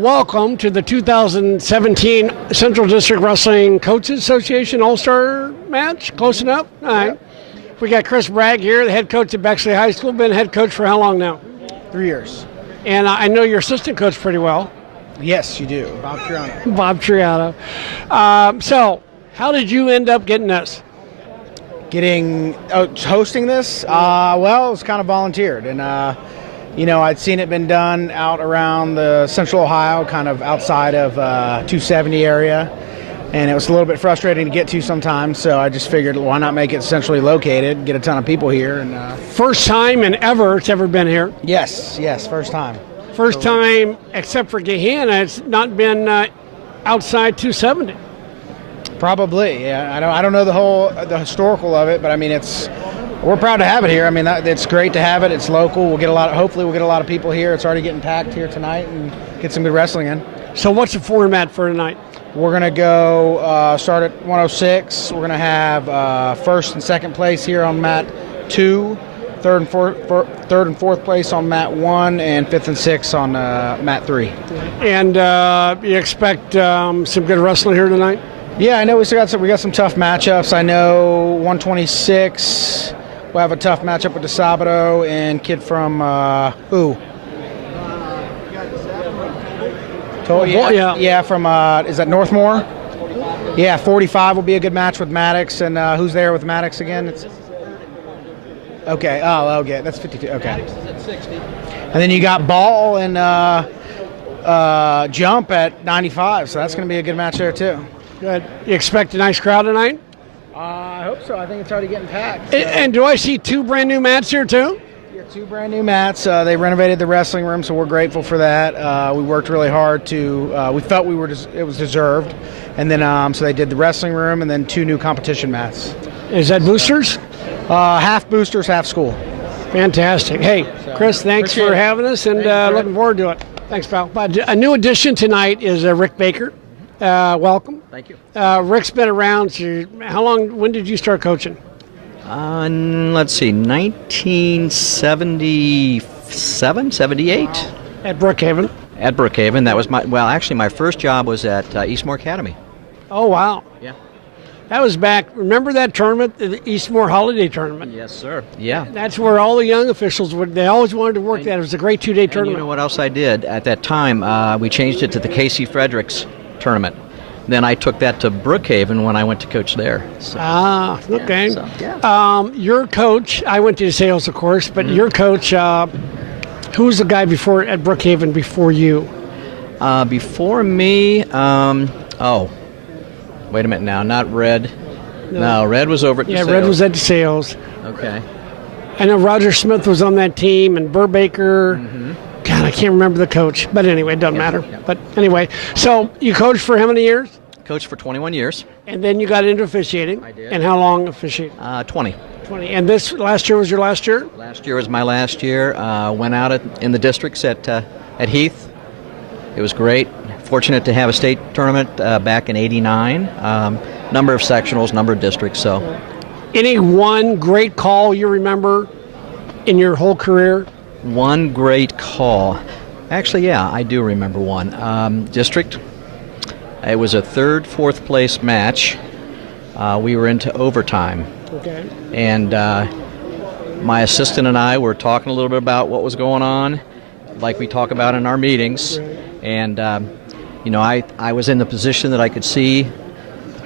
Welcome to the 2017 Central District Wrestling Coaches Association All-Star match. Close enough? All right. We got Chris Bragg here, the head coach at Bexley High School. Been head coach for how long now? 3 years. And I know your assistant coach pretty well. Yes, you do. Bob Triano. Bob Triano. So, how did you end up getting this? Hosting this? Well, it was kind of volunteered. And, I'd seen it been done out around the Central Ohio, kind of outside of 270 area. And it was a little bit frustrating to get to sometimes, so I just figured, why not make it centrally located, get a ton of people here. And First time and ever it's ever been here? Yes, first time. First time, except for Gahanna, it's not been outside 270. Probably, yeah. I don't know the historical of it, but I mean, we're proud to have it here. I mean, it's great to have it. It's local. Hopefully we'll get a lot of people here. It's already getting packed here tonight and get some good wrestling in. So what's the format for tonight? We're going to go start at 106. We're going to have first and second place here on mat 2, third and fourth place on mat 1, and fifth and sixth on mat 3. And you expect some good wrestling here tonight? Yeah, I know we got some tough matchups. I know 126. We'll have a tough matchup with DeSabato and kid from who? Yeah, from is that Northmore? Yeah, 45 will be a good match with Maddox, and who's there with Maddox again? Okay. That's 52. Okay. Maddox is at 60. And then you got Ball and Jump at 95, so that's going to be a good match there too. Good. You expect a nice crowd tonight? I hope so. I think it's already getting packed. So. And do I see 2 brand new mats here too? Yeah, 2 brand new mats. They renovated the wrestling room, so we're grateful for that. We worked really hard we felt it was deserved, and then so they did the wrestling room and then 2 new competition mats. Is that boosters? Half boosters, half school. Fantastic. Hey, Chris, thanks for having us, and looking forward to it. Thanks, pal. A new addition tonight is Rick Baker. Welcome. Thank you. Rick's been around. How long? When did you start coaching? Let's see, 1977, 78. At Brookhaven. At Brookhaven. That was my first job was at Eastmore Academy. Oh, wow. Yeah. That was back, remember that tournament, the Eastmore Holiday Tournament? Yes, sir. Yeah. That's where all the young officials they always wanted to work that. It was a great 2-day tournament. You know what else I did? At that time, we changed it to the Casey Fredericks tournament. Then I took that to Brookhaven when I went to coach there. So, okay. Yeah, your coach, I went to sales, of course, but your coach, who was the guy before at Brookhaven before you? Before me, wait a minute now, not Red. No, Red was over at DeSales. Yeah, Red was at DeSales. Okay. I know Roger Smith was on that team, and Burbaker. Mm-hmm. God, I can't remember the coach. But anyway, it doesn't matter. Yeah. But anyway, so you coached for how many years? Coached for 21 years. And then you got into officiating. I did. And how long officiating? 20. 20. And this last year was your last year? Last year was my last year. Went out in the districts at Heath. It was great. Fortunate to have a state tournament back in '89. Number of sectionals, number of districts. So, any one great call you remember in your whole career? One great call. Actually, yeah, I do remember one. District. It was a third, fourth place match. We were into overtime. Okay. And my assistant and I were talking a little bit about what was going on, like we talk about in our meetings. Right. And, I was in the position that I could see,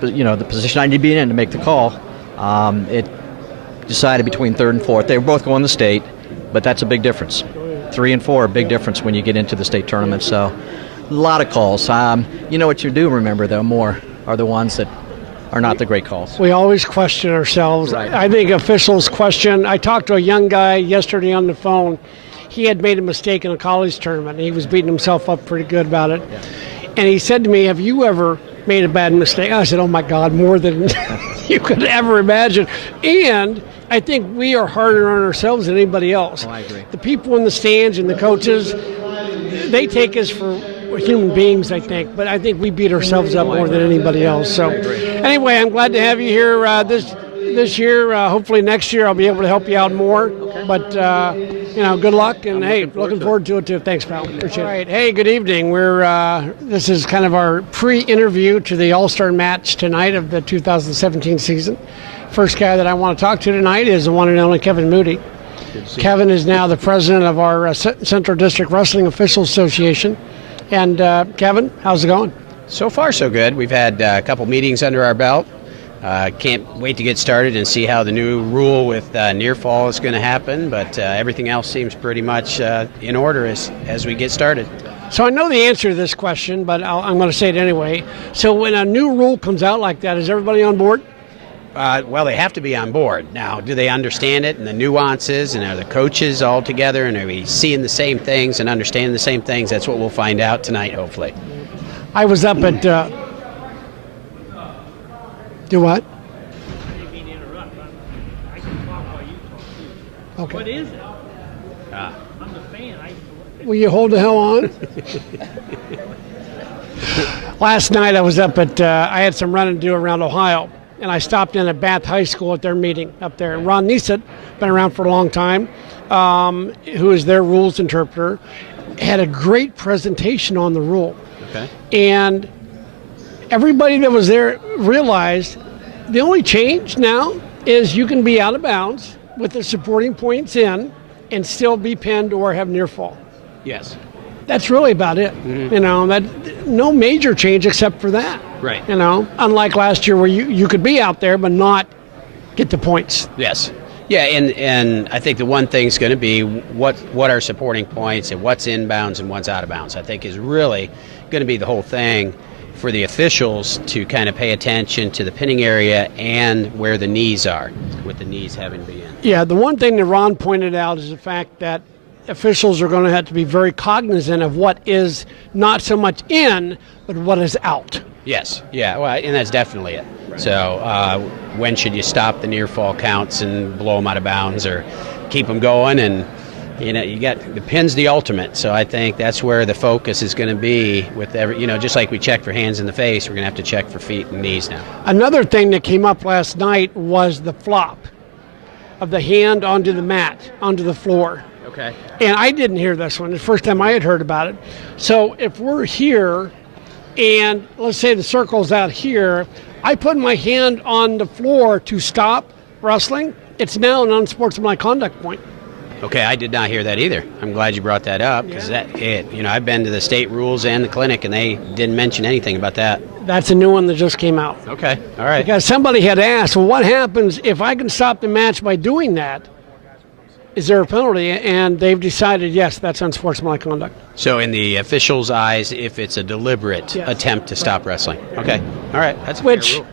the position I need to be in to make the call. It decided between third and fourth. They were both going to state. But that's a big difference. 3 and 4 are a big difference when you get into the state tournament. So, a lot of calls. What you do remember, though, more are the ones that are not the great calls. We always question ourselves. Right. I think officials question. I talked to a young guy yesterday on the phone. He had made a mistake in a college tournament. And he was beating himself up pretty good about it. Yeah. And he said to me, "Have you ever made a bad mistake?" I said, "Oh, my God, more than you could ever imagine." And I think we are harder on ourselves than anybody else. Oh, I agree. The people in the stands and the coaches, they take us for human beings, I think. But I think we beat ourselves up more than anybody else. So anyway, I'm glad to have you here. this year. Hopefully next year I'll be able to help you out more. But, good luck. And, looking forward to it, too. Thanks, pal. Appreciate it. All right. Hey, good evening. This is kind of our pre-interview to the All-Star match tonight of the 2017 season. First guy that I want to talk to tonight is the one and only Kevin Moody. Kevin is now the president of our Central District Wrestling Officials Association. And, Kevin, how's it going? So far, so good. We've had a couple meetings under our belt. Can't wait to get started and see how the new rule with near fall is going to happen, but everything else seems pretty much in order as we get started. So I know the answer to this question, but I'm going to say it anyway. So when a new rule comes out like that, is everybody on board? Well, they have to be on board. Now, do they understand it and the nuances, and are the coaches all together, and are we seeing the same things and understanding the same things? That's what we'll find out tonight, hopefully. I was up at... Do what? Okay. What is it? I'm the fan. Will you hold the hell on? Last night I was up at, I had some running to do around Ohio, and I stopped in at Bath High School at their meeting up there. And Ron Neesett, been around for a long time, who is their rules interpreter, had a great presentation on the rule. Okay. And everybody that was there realized the only change now is you can be out of bounds with the supporting points in and still be pinned or have near fall. Yes. That's really about it. Mm-hmm. No major change except for that. Right. Unlike last year where you could be out there but not get the points. Yes. Yeah, and I think the one thing's going to be what are supporting points and what's inbounds and what's out of bounds. I think is really going to be the whole thing for the officials to kind of pay attention to the pinning area and where the knees are, with the knees having to be in. Yeah, the one thing that Ron pointed out is the fact that officials are going to have to be very cognizant of what is not so much in, but what is out. Yes, yeah, well, and that's definitely it. Right. So when should you stop the near fall counts and blow them out of bounds or keep them going? And you got the pin's the ultimate. So I think that's where the focus is going to be with every, just like we check for hands in the face, we're going to have to check for feet and knees now. Another thing that came up last night was the flop of the hand onto the mat, onto the floor. Okay. And I didn't hear this one. It's the first time I had heard about it. So if we're here and let's say the circle's out here, I put my hand on the floor to stop wrestling. It's now an unsportsmanlike conduct point. Okay, I did not hear that either. I'm glad you brought that up because I've been to the state rules and the clinic and they didn't mention anything about that. That's a new one that just came out. Okay, all right. Because somebody had asked, well, what happens if I can stop the match by doing that? Is there a penalty? And they've decided, yes, that's unsportsmanlike conduct. So in the officials' eyes, if it's a deliberate attempt to stop wrestling. Okay, all right. That's a fair rule.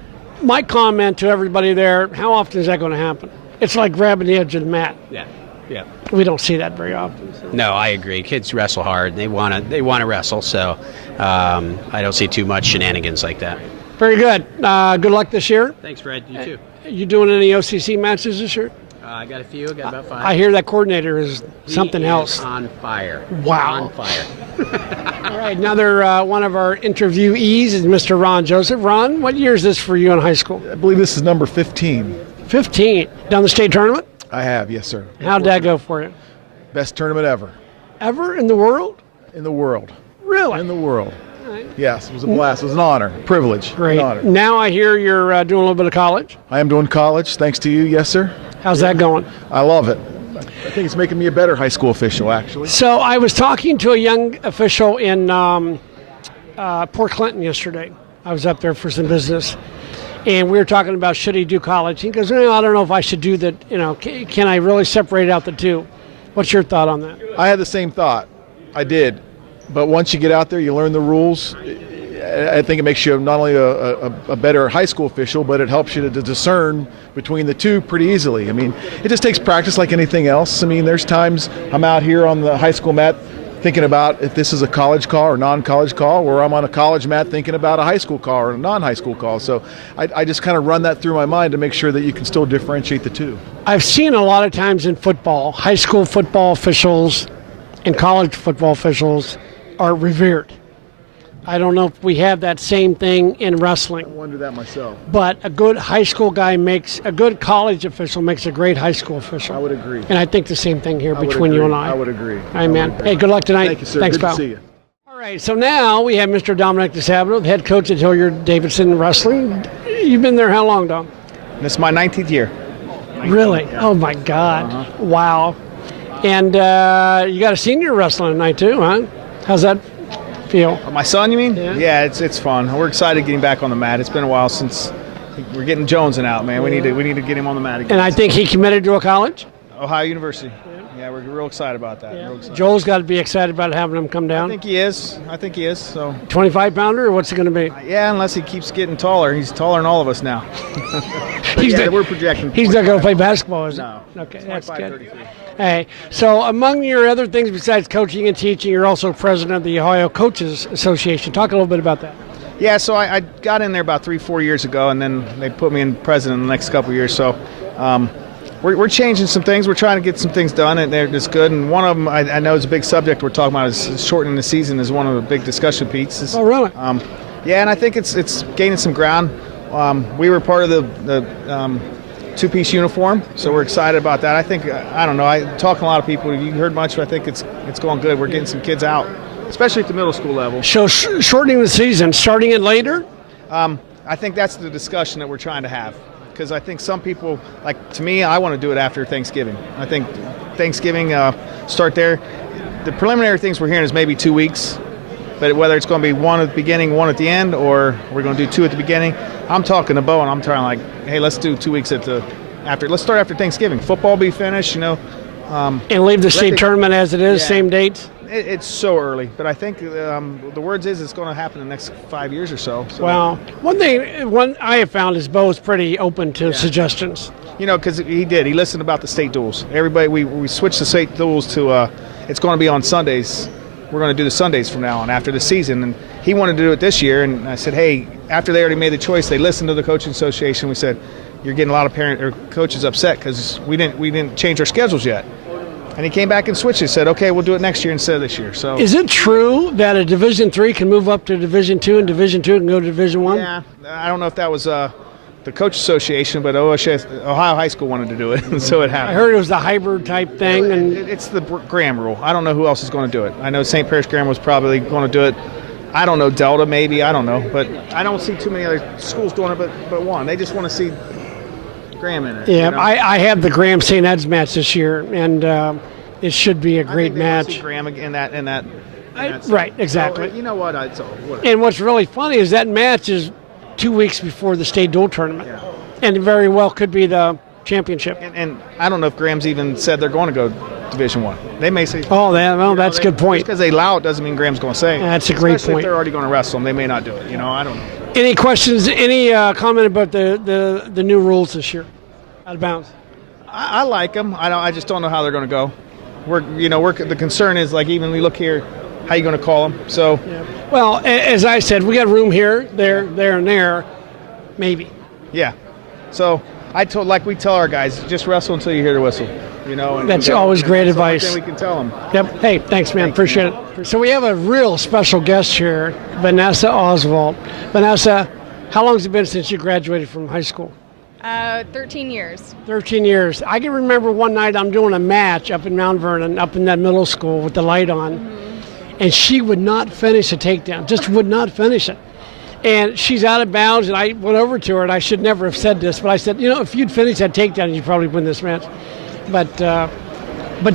My comment to everybody there, how often is that going to happen? It's like grabbing the edge of the mat. Yeah. Yeah. We don't see that very often. So. No, I agree. Kids wrestle hard. They want to wrestle. So I don't see too much shenanigans like that. Very good. Good luck this year. Thanks, Fred. You too. You doing any OCC matches this year? I got a few. I got about 5. I hear that coordinator is something else. On fire. Wow. On fire. All right. Another one of our interviewees is Mr. Ron Joseph. Ron, what year is this for you in high school? I believe this is number 15. 15. Done the state tournament? I have, yes, sir. How'd that go for you? Best tournament ever. Ever in the world? In the world. Really? In the world. Right. Yes, it was a blast. It was an honor, privilege. Great. An honor. Now I hear you're doing a little bit of college. I am doing college, thanks to you, yes, sir. How's that going? I love it. I think it's making me a better high school official, actually. So I was talking to a young official in Port Clinton yesterday. I was up there for some business. And we were talking about should he do college. He goes, I don't know if I should do that. Can I really separate out the two? What's your thought on that? I had the same thought. I did. But once you get out there, you learn the rules. I think it makes you not only a better high school official, but it helps you to discern between the two pretty easily. I mean, it just takes practice like anything else. I mean, there's times I'm out here on the high school mat thinking about if this is a college call or non-college call, or I'm on a college mat thinking about a high school call or a non-high school call. So I just kind of run that through my mind to make sure that you can still differentiate the two. I've seen a lot of times in football, high school football officials and college football officials are revered. I don't know if we have that same thing in I wrestling. wonder that myself. But a good high school guy a good college official makes a great high school official. I would agree. And I think the same thing here I would between you and agree. I. I would agree. All right, man. Hey, good luck tonight. Thank you, sir. Thanks, Good pal. to see you. All right, so now we have Mr. Dominic DeSabino, the head coach at Hilliard Davidson Wrestling. You've been there how long, Dom? This is my 19th year. Really? Oh, my God. Wow. And you got a senior wrestling tonight, too, huh? How's that feel? My son, you mean? Yeah. It's fun. We're excited getting back on the mat. It's been a while since we're getting Jonesing out, man. We need to get him on the mat again. And I think he committed to a college? Ohio University. Yeah, we're real excited about that. Real excited. Joel's got to be excited about having him come I down. think he is. So 25-pounder, or what's it going to be? yeah, unless he keeps getting taller. He's taller than all of us now. We're projecting. He's not going to play basketball, is he? No. Okay, It's that's 25, good. 33. Hey, so among your other things besides coaching and teaching, you're also president of the Ohio Coaches Association. Talk a little bit about that. Yeah, so I got in there about 3-4 years ago, and then they put me in president the next couple of years. So we're changing some things. We're trying to get some things done, and they're just good. And one of them I know is a big subject we're talking about is shortening the season is one of the big discussion pieces. Oh, really? Yeah, and I think it's gaining some ground. We were part of the two-piece uniform, so we're excited about that. I think I don't know. I talk to a lot of people. You heard much, but I think it's going good. We're getting some kids out, especially at the middle school level. So shortening the season, starting it later? I think that's the discussion that we're trying to have. Because I think some people, like to me, I want to do it after Thanksgiving. I think Thanksgiving, start there. The preliminary things we're hearing is maybe 2 weeks, but whether it's going to be one at the beginning, one at the end, or we're going to do two at the beginning, I'm talking to Bo and I'm trying like, hey, let's do 2 weeks after. Let's start after Thanksgiving. Football be finished, And leave the state tournament as it is, Yeah. same dates? It's so early, but I think the words is it's going to happen in the next 5 years or so. Well, one I have found is Bo's pretty open to suggestions. Because he did. He listened about the state duels. Everybody, we switched the state duels to, it's going to be on Sundays. We're going to do the Sundays from now on after the season. And he wanted to do it this year. And I said, hey, after they already made the choice, they listened to the coaching association. We said, you're getting a lot of parent or coaches upset because we didn't change our schedules yet. And he came back and switched it. Said, okay, we'll do it next year instead of this year. So Is it true that a Division III can move up to Division II and Division II can go to Division I? yeah, I don't know if that was the coach association, but Ohio High School wanted to do it, and so it happened. I heard it was the hybrid type thing. And It's the Graham rule. I don't know who else is going to do it. I know St. Paris Graham was probably going to do it. I don't know, Delta maybe, I don't know. But I don't see too many other schools doing it but one. They just want to see Graham in it. yeah, I have the Graham St. Ed's match this year, and it should be a great I think they want to match. see Graham in that. Right, exactly. So, you know what? It's all whatever. And what's really funny is that match is 2 weeks before the state dual tournament, and it very well could be the championship. And I don't know if Graham's even said they're going to go Division I. They may say. Oh, that's a good point. Just because they allow it doesn't mean Graham's going to say. That's a great Especially point. if they're already going to wrestle them, they may not do it. I don't know. Any questions? Any comment about the new rules this year? Out of bounds. I like them. I just don't know how they're going to go. The concern is like even we look here, how you going to call them? So. Yeah. Well, as I said, we got room here, there, and there, maybe. Yeah. So we tell our guys, just wrestle until you hear the whistle. And That's always great advice. Then we can tell them. Yep. Hey, thanks, man. Appreciate it. So we have a real special guest here, Vanessa Oswald. Vanessa, how long has it been since you graduated from high school? 13 years. 13 years. I can remember one night I'm doing a match up in Mount Vernon, up in that middle school with the light on, and she would not finish a takedown, just would not finish it. And she's out of bounds, and I went over to her, and I should never have said this, but I said, if you'd finish that takedown, you'd probably win this match. But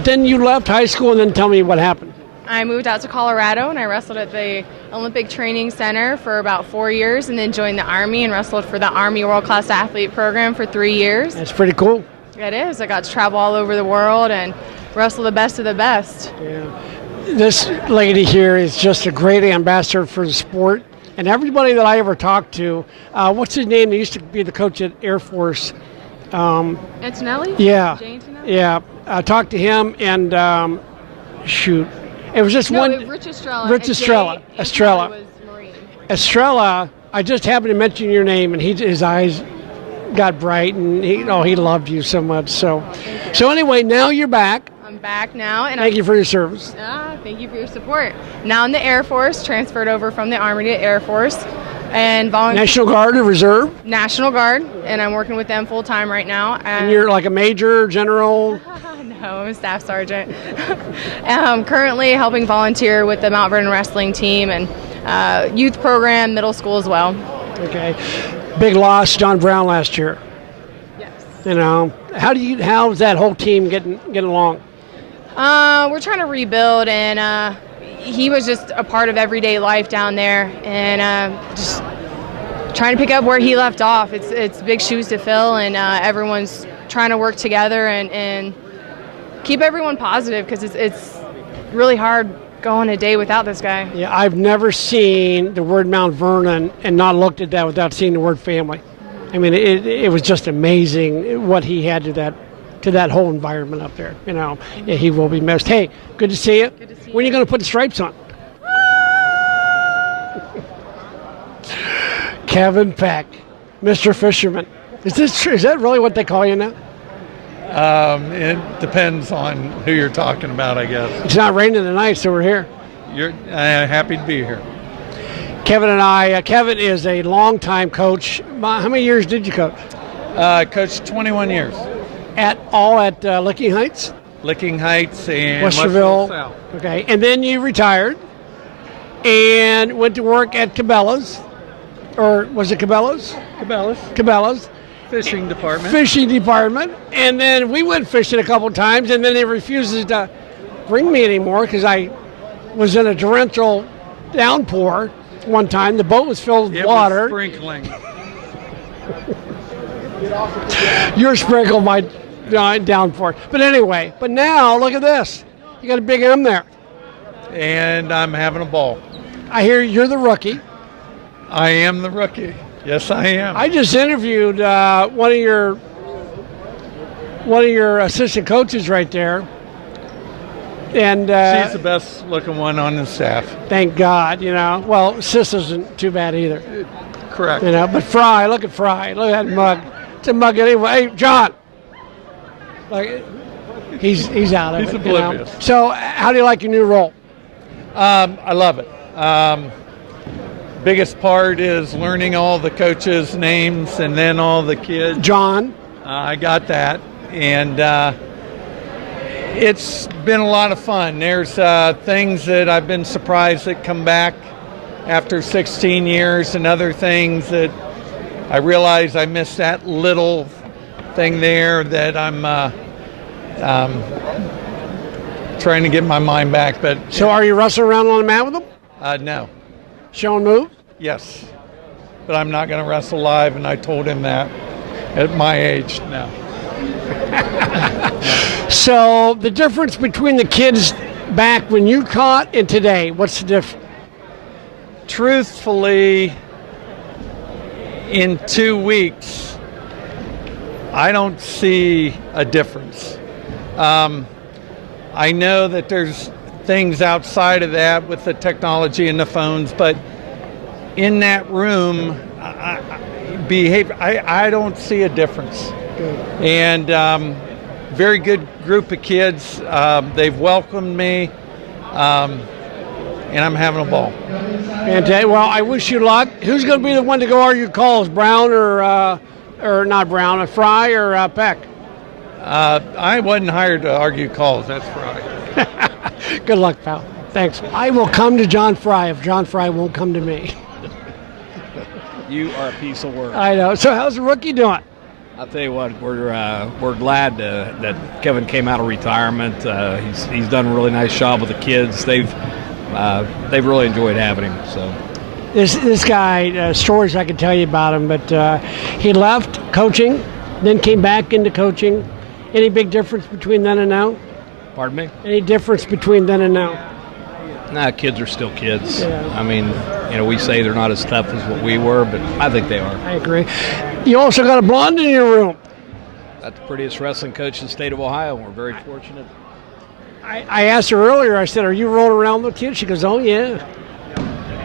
then you left high school, and then tell me what happened. I moved out to Colorado and I wrestled at the Olympic Training Center for about 4 years and then joined the Army and wrestled for the Army World Class Athlete Program for 3 years. That's pretty cool. It is. I got to travel all over the world and wrestle the best of the best. Yeah. This lady here is just a great ambassador for the sport. And everybody that I ever talked to, what's his name? He used to be the coach at Air Force. Antonelli? Yeah. Jay Antonelli? Yeah. I talked to him and shoot. It was just one. Rich Estrella. Rich Estrella. Estrella. Was Marine. Estrella, I just happened to mention your name, and his eyes got bright, and he loved you so much. So anyway, now you're back. I'm back now. And Thank you for your service. Thank you for your support. Now in the Air Force, transferred over from the Army to the Air Force. And National Guard or Reserve? National Guard, and I'm working with them full time right now. And you're like a major, general? No, I'm a staff sergeant. I'm currently helping volunteer with the Mount Vernon wrestling team and youth program, middle school as well. Okay. Big loss, John Brown last year. Yes. You know, how's that whole team getting along? We're trying to rebuild, and he was just a part of everyday life down there, and just trying to pick up where he left off. It's big shoes to fill, and everyone's trying to work together and keep everyone positive, because it's really hard going a day without this guy. Yeah, I've never seen the word Mount Vernon and not looked at that without seeing the word family. I mean, it was just amazing what he had to that whole environment up there. You know, yeah, he will be missed. Hey, good to see you. Good to see you. When are you going to put the stripes on? Kevin Peck, Mr. Fisherman. Is this true? Is that really what they call you now? It depends on who you're talking about, I guess. It's not raining tonight, so we're here. You're happy to be here. Kevin and I, Kevin is a longtime coach. How many years did you coach? Coached 21 years. At Licking Heights? Licking Heights and Westerville. South. Okay, and then you retired and went to work at Cabela's, or was it Cabela's? Cabela's. Fishing department. Fishing department. And then we went fishing a couple times, and then they refuses to bring me anymore because I was in a torrential downpour one time. The boat was filled with water. It was sprinkling. Your sprinkle might downpour. But anyway, but now look at this. You got a big M there. And I'm having a ball. I hear you're the rookie. I am the rookie. Yes, I am. I just interviewed one of your assistant coaches right there, and she's the best looking one on the staff. Thank God, you know. Well, Sis isn't too bad either. Correct. You know, but Fry, look at Fry. Look at that mug. It's a mug anyway. Hey, John. Like, he's out of it. He's oblivious. You know? So, how do you like your new role? I love it. Biggest part is learning all the coaches' names and then all the kids. John. I got that, and it's been a lot of fun. There's things that I've been surprised that come back after 16 years, and other things that I realize I missed that little thing there that I'm trying to get my mind back. But So are you wrestling around on the mat with them? no. Showing moves? Yes, but I'm not going to wrestle live, and I told him that at my age now. So the difference between the kids back when you caught and today, what's the difference? Truthfully, in 2 weeks, I don't see a difference. I know that there's things outside of that with the technology and the phones, but in that room, I don't see a difference. Good. And very good group of kids. They've welcomed me, and I'm having a ball. Fantastic. Well, I wish you luck. Who's going to be the one to go argue calls, Brown or not Brown, Fry or Peck? I wasn't hired to argue calls. That's Fry. Good luck, pal. Thanks. I will come to John Fry if John Fry won't come to me. You are a piece of work. I know. So how's the rookie doing? I'll tell you what, we're glad that Kevin came out of retirement. He's done a really nice job with the kids. They've really enjoyed having him. So This guy, stories I can tell you about him, but he left coaching, then came back into coaching. Any big difference between then and now? Pardon me? Any difference between then and now? Nah, kids are still kids. Yeah. I mean, we say they're not as tough as what we were, but I think they are. I agree. You also got a blonde in your room. Got the prettiest wrestling coach in the state of Ohio, and we're very fortunate. I asked her earlier, I said, are you rolling around with kids? She goes, oh, yeah.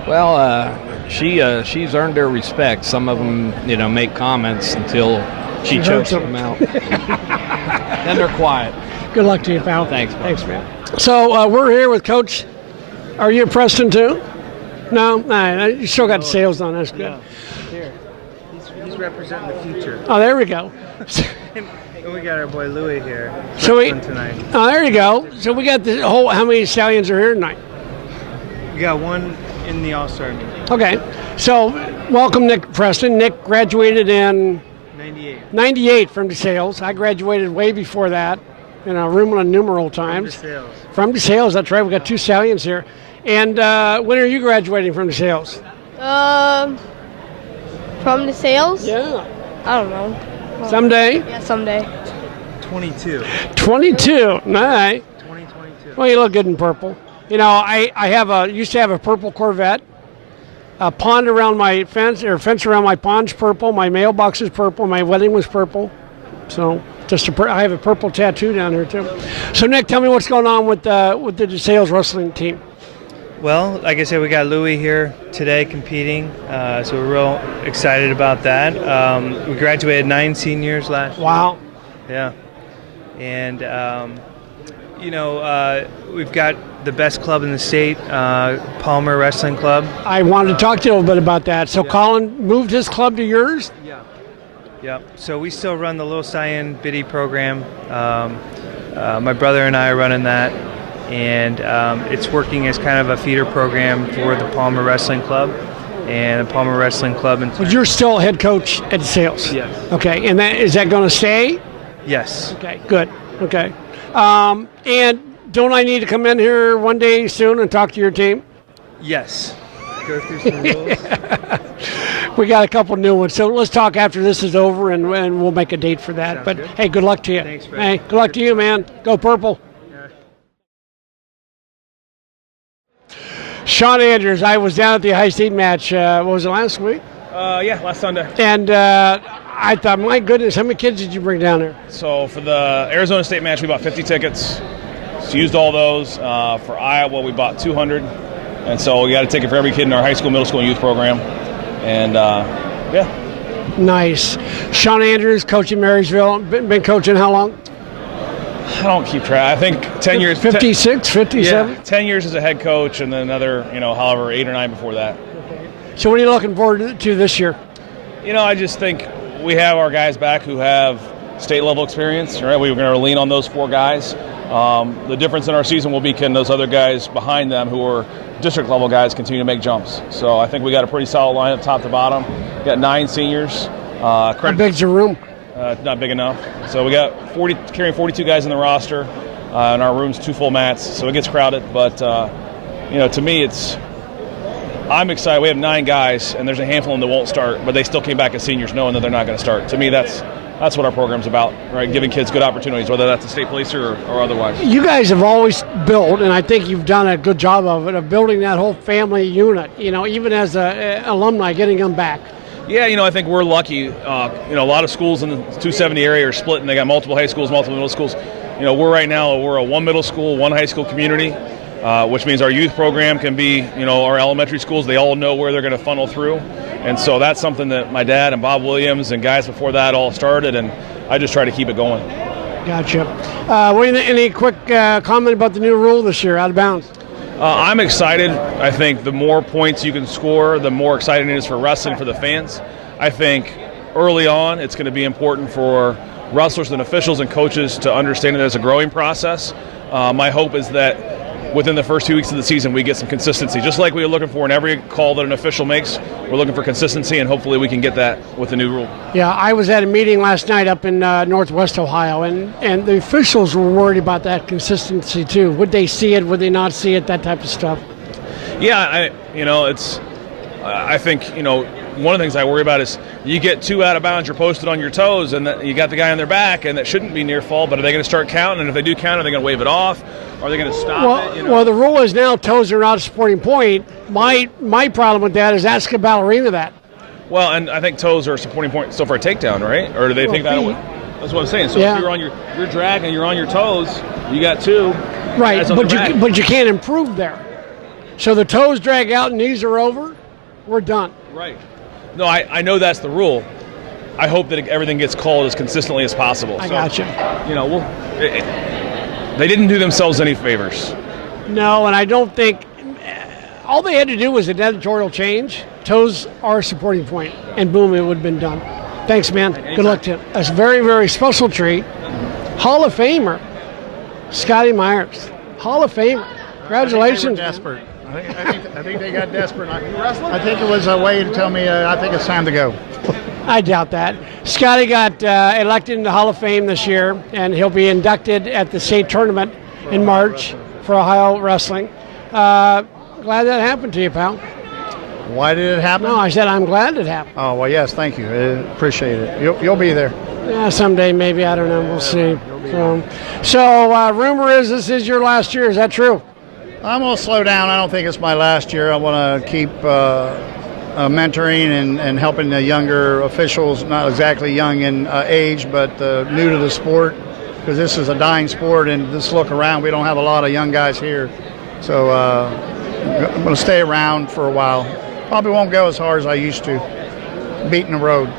Well, she's earned their respect. Some of them, make comments until she chokes them out. Then they're quiet. Good luck to you, pal. Thanks, Bob. Thanks, man. So we're here with Coach. Are you Preston too? No? No, you still got sales on. That's good. Here. He's representing the future. Oh, there we go. And we got our boy Louie here. So we, tonight. oh, there you go. So we got the whole, how many stallions are here tonight? We got one in the All-Star meeting. Okay. So welcome, Nick Preston. Nick graduated in 98 from DeSales. I graduated way before that, in a Roman numeral times. From DeSales, that's right. We got 2 stallions here. And when are you graduating from DeSales? From the sales? Yeah. I don't know. Someday? Yeah, someday. 22. 22. All right. 2022. Well, you look good in purple. You know, I used to have a purple Corvette. A pond around my fence, or fence around my pond's purple. My mailbox is purple. My wedding was purple. So I have a purple tattoo down here too. So Nick, tell me what's going on with the DeSales wrestling team. Well, like I said, we got Louie here today competing, so we're real excited about that. We graduated 9 seniors last year. Wow. Yeah. And, we've got the best club in the state, Palmer Wrestling Club. I wanted to talk to you a little bit about that. So Colin moved his club to yours? Yeah. So we still run the Little Scion Biddy program. My brother and I are running that. And it's working as kind of a feeder program for the Palmer Wrestling Club and the Palmer Wrestling Club. But you're still head coach at DeSales? Yes. Okay, and is that going to stay? Yes. Okay, good. Okay. And don't I need to come in here one day soon and talk to your team? Yes. Go through some rules. We got a couple new ones, so let's talk after this is over, and we'll make a date for that. Sounds but good. Hey, good luck to you. Thanks, Fred. Hey, good luck to you, man. Go Purple. Sean Andrews, I was down at the high state match. What was it, last week? Yeah, last Sunday. And I thought, my goodness, how many kids did you bring down there? So for the Arizona State match, we bought 50 tickets. So used all those. For Iowa, we bought 200. And so we got a ticket for every kid in our high school, middle school, and youth program. And yeah. Nice. Sean Andrews, coaching Marysville. Been coaching how long? I don't keep track. I think 10 years. 56, 57? Yeah, 10 years as a head coach, and then another, however, 8 or 9 before that. So what are you looking forward to this year? I just think we have our guys back who have state-level experience, right? We're going to lean on those 4 guys. The difference in our season will be, can those other guys behind them who are district-level guys continue to make jumps? So I think we got a pretty solid lineup top to bottom. We got 9 seniors. How big's your room? Not big enough. So we got carrying 42 guys in the roster, and our room's 2 full mats, so it gets crowded. But to me, I'm excited. We have 9 guys, and there's a handful of them that won't start, but they still came back as seniors, knowing that they're not going to start. To me, that's what our program's about, right? Giving kids good opportunities, whether that's a state police or otherwise. You guys have always built, and I think you've done a good job of it, of building that whole family unit. Even as an alumni, getting them back. Yeah, I think we're lucky. A lot of schools in the 270 area are split, and they got multiple high schools, multiple middle schools. We're a 1 middle school, 1 high school community, which means our youth program can be, our elementary schools. They all know where they're going to funnel through. And so that's something that my dad and Bob Williams and guys before that all started, and I just try to keep it going. Gotcha. Any quick comment about the new rule this year, out of bounds? I'm excited. I think the more points you can score, the more exciting it is for wrestling, for the fans. I think early on it's going to be important for wrestlers and officials and coaches to understand it as a growing process. My hope is that within the first 2 weeks of the season we get some consistency. Just like we were looking for in every call that an official makes, we're looking for consistency, and hopefully we can get that with the new rule. Yeah, I was at a meeting last night up in Northwest Ohio, and the officials were worried about that consistency too. Would they see it? Would they not see it? That type of stuff. Yeah, I think, one of the things I worry about is you get 2 out of bounds, you're posted on your toes, and you got the guy on their back, and that shouldn't be near fall, but are they going to start counting? And if they do count, are they going to wave it off? Are they going to stop it? Well, the rule is now toes are not a supporting point. My problem with that is ask a ballerina that. Well, and I think toes are a supporting point still for a takedown, right? Or do they think that? That's what I'm saying. So if you're on you're dragging, you're on your toes, you got 2. Right, but you can't improve there. So the toes drag out and knees are over, we're done. Right. No, I know that's the rule. I hope that everything gets called as consistently as possible. I gotcha. they didn't do themselves any favors. No, and I don't think all they had to do was an editorial change. Toes are a supporting point, and boom, it would have been done. Thanks, man. Good luck to you. That's a very, very special treat. Hall of Famer, Scotty Myers. Hall of Famer. Congratulations. I think they were desperate. I think they got desperate. I think it was a way to tell me I think it's time to go. I doubt that. Scotty got elected into the Hall of Fame this year, and he'll be inducted at the state tournament in March for Ohio Wrestling. Glad that happened to you, pal. Why did it happen? No, I said I'm glad it happened. Oh, well, yes, thank you. I appreciate it. You'll be there. Yeah, someday maybe. I don't know. We'll see. So rumor is this is your last year. Is that true? I'm going to slow down. I don't think it's my last year. I want to keep mentoring and helping the younger officials, not exactly young in age, but new to the sport, because this is a dying sport, and just look around, we don't have a lot of young guys here. So I'm going to stay around for a while. Probably won't go as hard as I used to, beating the road.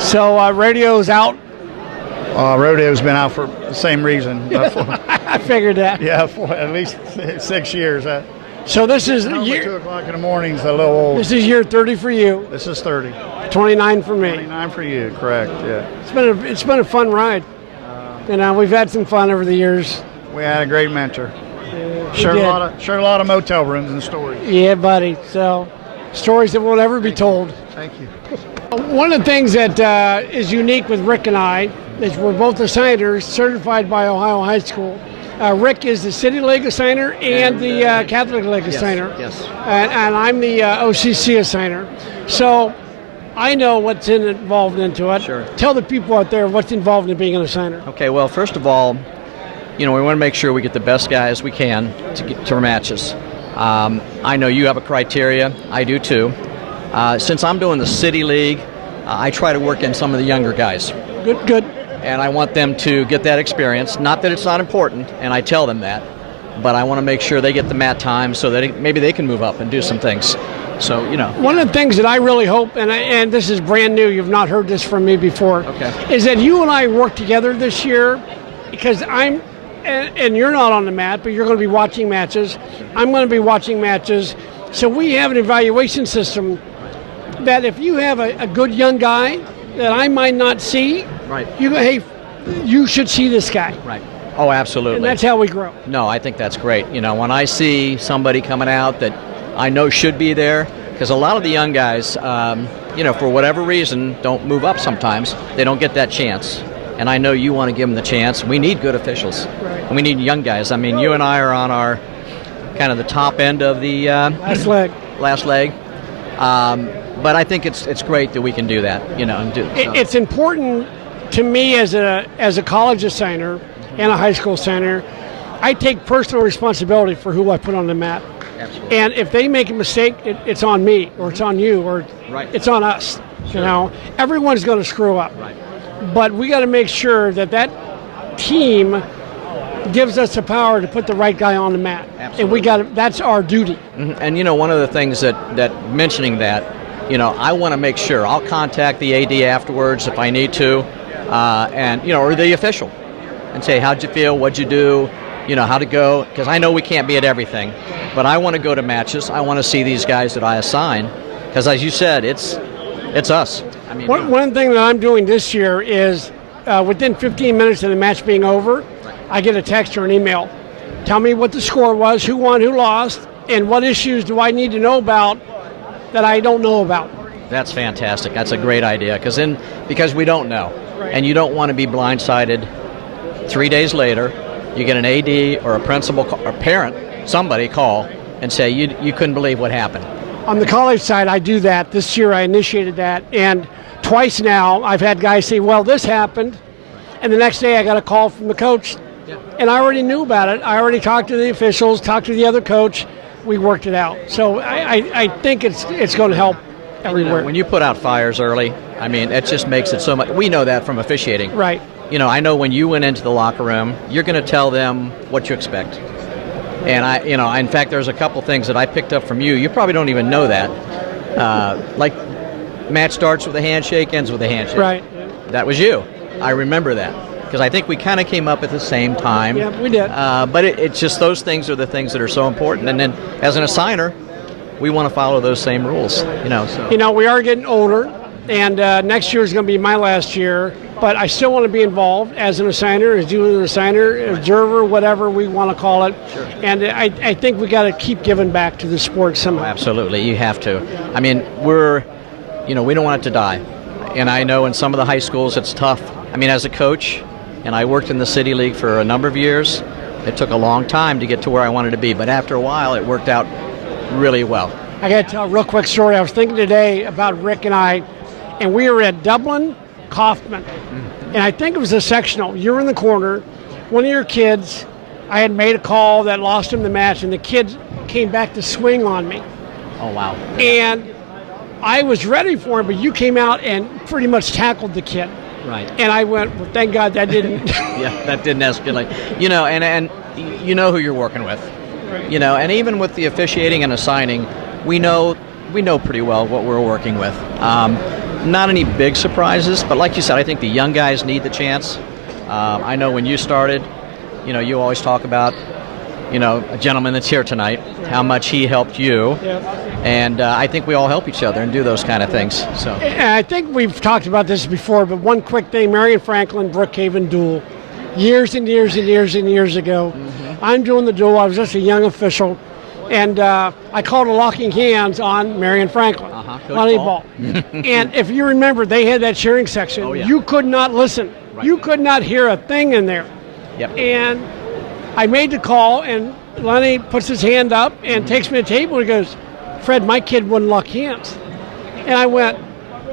So radio's out? Rodeo's been out for the same reason. I figured that. Yeah, for at least 6 years. So this is year 2 o'clock in the morning's a little old. This is year 30 for you. This is 30. 29 for me. 29 for you, correct? Yeah. It's been a fun ride. We've had some fun over the years. We had a great mentor. Shared a lot of motel rooms and stories. Yeah, buddy. So stories that won't ever be told. Thank you. One of the things that is unique with Rick and I is we're both assigners certified by Ohio High School. Rick is the City League assigner and the Catholic League assigner. Yes. And I'm the OCC assigner. So I know what's involved into it. Sure. Tell the people out there what's involved in being an assigner. Okay, well, first of all, we want to make sure we get the best guys we can to get to our matches. I know you have a criteria. I do too. Since I'm doing the City League, I try to work in some of the younger guys. Good. And I want them to get that experience. Not that it's not important, and I tell them that, but I want to make sure they get the mat time so that maybe they can move up and do some things. So, One of the things that I really hope, and this is brand new, you've not heard this from me before, is that you and I work together this year, because and you're not on the mat, but you're going to be watching matches. I'm going to be watching matches. So we have an evaluation system that if you have a good young guy that I might not see, right, you go, hey, you should see this guy. Right. Oh, absolutely. And that's how we grow. No, I think that's great. When I see somebody coming out that I know should be there, because a lot of the young guys, for whatever reason, don't move up sometimes. They don't get that chance. And I know you want to give them the chance. We need good officials. Right. And we need young guys. I mean, you and I are on our kind of the top end of the last leg. But I think it's great that we can do that, It's important to me as a college assigner and a high school assigner. I take personal responsibility for who I put on the mat. Absolutely. And if they make a mistake, it's on me, or it's on you, or it's on us. Sure. Everyone's going to screw up. Right. But we got to make sure that team gives us the power to put the right guy on the mat. Absolutely. And that's our duty. Mm-hmm. And one of the things that mentioning that, I want to make sure I'll contact the AD afterwards if I need to, or the official, and say, how'd you feel? What'd you do? How'd it go? Because I know we can't be at everything, but I want to go to matches. I want to see these guys that I assign, because as you said, it's us. I mean, one thing that I'm doing this year is within 15 minutes of the match being over, I get a text or an email. Tell me what the score was, who won, who lost, and what issues do I need to know about that I don't know about. That's fantastic. That's a great idea, because we don't know. Right. And you don't want to be blindsided 3 days later. You get an AD or a principal or parent, somebody call and say, you couldn't believe what happened. On the college side, I do that. This year I initiated that, and twice now I've had guys say, well, this happened, and the next day I got a call from the coach, and I already knew about it. I already talked to the officials, talked to the other coach. We worked it out. So I think it's going to help everywhere. When you put out fires early, I mean, it just makes it so much. We know that from officiating. Right. I know when you went into the locker room, you're going to tell them what you expect. And in fact, there's a couple things that I picked up from you. You probably don't even know that. Like, match starts with a handshake, ends with a handshake. Right. That was you. I remember that. because I think we kind of came up at the same time. Yeah, we did. But it's just those things are the things that are so important. And then as an assigner, we want to follow those same rules. So. We are getting older, and next year is going to be my last year. But I still want to be involved as an assigner, as doing an assigner, observer, whatever we want to call it. Sure. And I think we got to keep giving back to the sport somehow. Absolutely, you have to. I mean, we don't want it to die. And I know in some of the high schools it's tough. I mean, as a coach, and I worked in the City League for a number of years, it took a long time to get to where I wanted to be. But after a while, it worked out really well. I got to tell a real quick story. I was thinking today about Rick and I, and we were at Dublin Kaufman, and I think it was a sectional. You were in the corner. One of your kids, I had made a call that lost him the match, and the kid came back to swing on me. Oh, wow. And I was ready for him, but you came out and pretty much tackled the kid. Right. And I went, well, thank God that didn't. Yeah, that didn't escalate. And you know who you're working with. Right. And even with the officiating and assigning, we know pretty well what we're working with. Not any big surprises, but like you said, I think the young guys need the chance. I know when you started, you always talk about, a gentleman that's here tonight, how much he helped you. Yeah. And I think we all help each other and do those kind of things. So. And I think we've talked about this before, but one quick thing, Marion Franklin, Brookhaven duel, years and years and years and years ago. Mm-hmm. I'm doing the duel. I was just a young official. And I called a locking hands on Marion Franklin, Lonnie Ball. And if you remember, they had that cheering section. Oh, yeah. You could not listen. Right. You could not hear a thing in there. Yep. And I made the call, and Lonnie puts his hand up and takes me to the table and he goes, Fred, my kid wouldn't lock hands. And I went,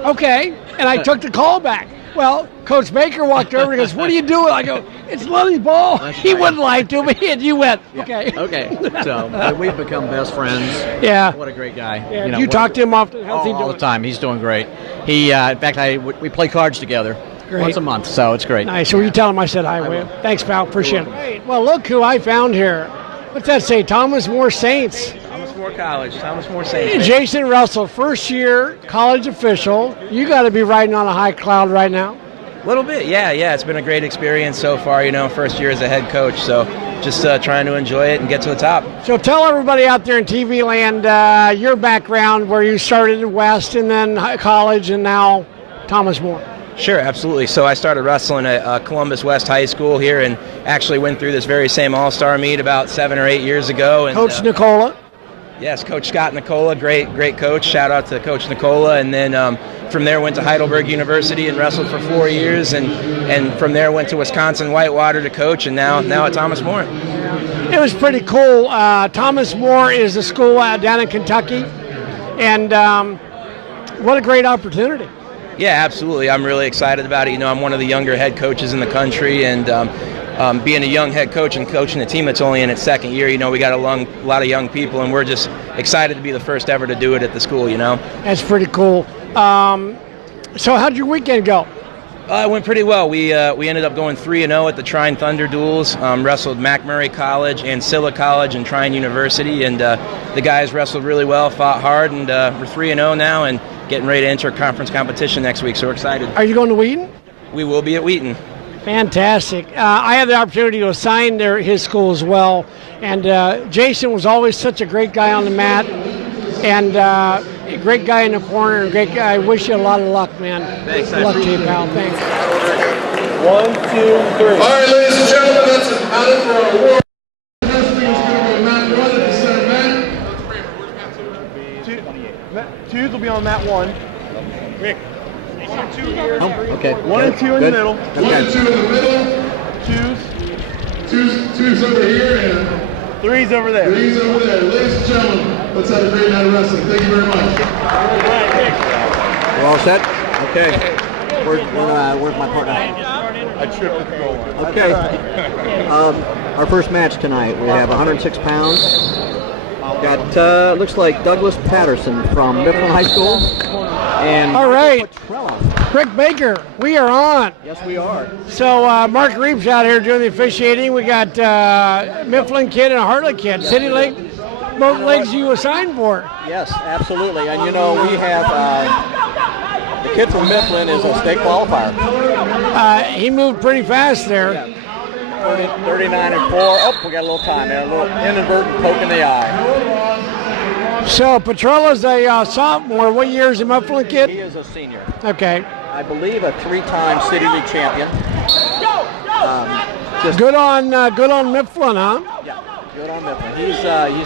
okay. And I took the call back. Well, Coach Baker walked over and goes, what are you doing? I go, it's Lonnie Ball. He wouldn't lie to me. And you went, okay. Okay. So we've become best friends. Yeah. What a great guy. Yeah. You talk to him often? How's he doing? All the time. He's doing great. He, in fact, we play cards together once a month, so it's great. Nice. So will you tell him I said hi, will you? Thanks, pal. Appreciate it. Hey, well, look who I found here. What's that say? Thomas More Saints. Thomas More College. Thomas More Saints. Jason Russell, first year college official. You got to be riding on a high cloud right now. A little bit, yeah. It's been a great experience so far, first year as a head coach. So just trying to enjoy it and get to the top. So tell everybody out there in TV land your background, where you started at West and then college and now Thomas More. Sure, absolutely. So I started wrestling at Columbus West High School here and actually went through this very same all-star meet about 7 or 8 years ago. And, Coach Nicola. Yes, Coach Scott Nicola, great coach. Shout out to Coach Nicola. And then from there went to Heidelberg University and wrestled for 4 years. And from there went to Wisconsin Whitewater to coach, and now at Thomas More. It was pretty cool. Thomas More is a school down in Kentucky. And what a great opportunity. Yeah, absolutely. I'm really excited about it. I'm one of the younger head coaches in the country, and being a young head coach and coaching a team that's only in its second year, we got a lot of young people, and we're just excited to be the first ever to do it at the school, That's pretty cool. So how'd your weekend go? It went pretty well. We ended up going 3-0 at the Trine Thunder duels, wrestled McMurray College and Silla College and Trine University, and the guys wrestled really well, fought hard, and we're 3-0 now and getting ready to enter conference competition next week, so we're excited. Are you going to Wheaton? We will be at Wheaton. Fantastic. I had the opportunity to assign his school as well, and Jason was always such a great guy on the mat, and a great guy in the corner, and great guy. I wish you a lot of luck, man. Thanks. Good luck to you, pal. Thanks. 1, 2, 3. All right, ladies and gentlemen, that's an out for our award. Twos will be on mat 1. Rick. 1 and 2 here. Okay. 1 and 2 in the middle. Okay. 1 and 2 in the middle. Twos over here and 3's over there. 3's over there. Ladies and gentlemen, let's have a great night of wrestling. Thank you very much. We're all set? Okay. Where's my partner? I tripped at the goal line. Okay. Our first match tonight. We have 106 pounds. Got looks like Douglas Patterson from Mifflin High School. And all right, Rick Baker, we are on. Yes, we are. So Mark Reeves out here doing the officiating. We got Mifflin kid and a Hartley kid. City League, both leagues you assigned for. Yes, absolutely. And we have the kid from Mifflin is a state qualifier. He moved pretty fast there. 39 and 4. Oh, we got a little time there. A little inadvertent poke in the eye. So Petrella's a sophomore. What year is he, Mifflin kid? He is a senior. Okay. I believe a 3-time City League champion. Good on Mifflin, huh? Yeah, good on Mifflin. He's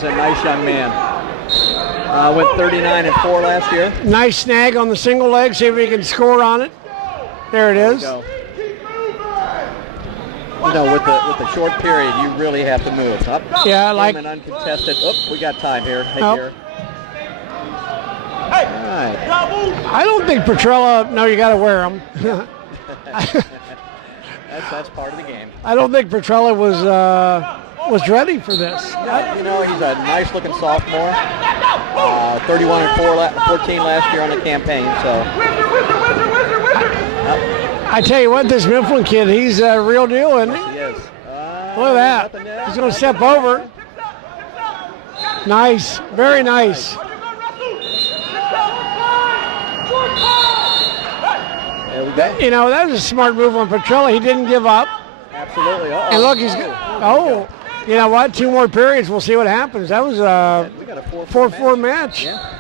a nice young man. Went 39 and 4 last year. Nice snag on the single leg. See if he can score on it. There it is. You know, with the short period, you really have to move. Up. Yeah, like an uncontested. Oh, we got time here. Hey, here. All right. I don't think Petrella. No, you got to wear them. That's part of the game. I don't think Petrella was ready for this. Yeah, you know, he's a nice looking sophomore. 31 and 14 last year on the campaign. So. I tell you what, this Mifflin kid, he's a real deal, isn't he? He is. Look at that. He's going to step over. Nice. Very nice. You know, that was a smart move on Petrella. He didn't give up. Absolutely. And look, he's you know what? 2 more periods. We'll see what happens. That was a 4-4 match. Yeah.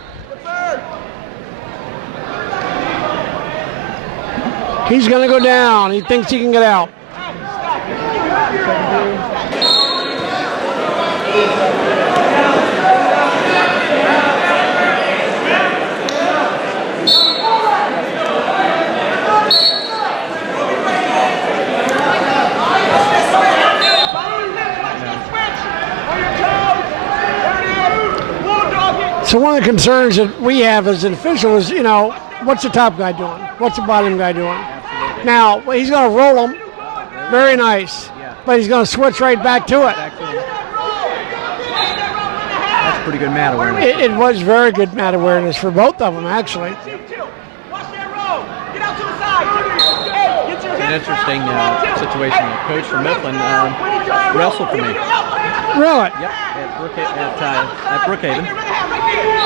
He's going to go down. He thinks he can get out. So one of the concerns that we have as an official is, you know, what's the top guy doing? What's the bottom guy doing? Now, he's going to roll them. Very nice. But he's going to switch right back to it. That's pretty good mat awareness. It was very good mat awareness for both of them, actually. It's an interesting situation. The coach from Mifflin wrestled for me. Really? Yep, at Brookhaven.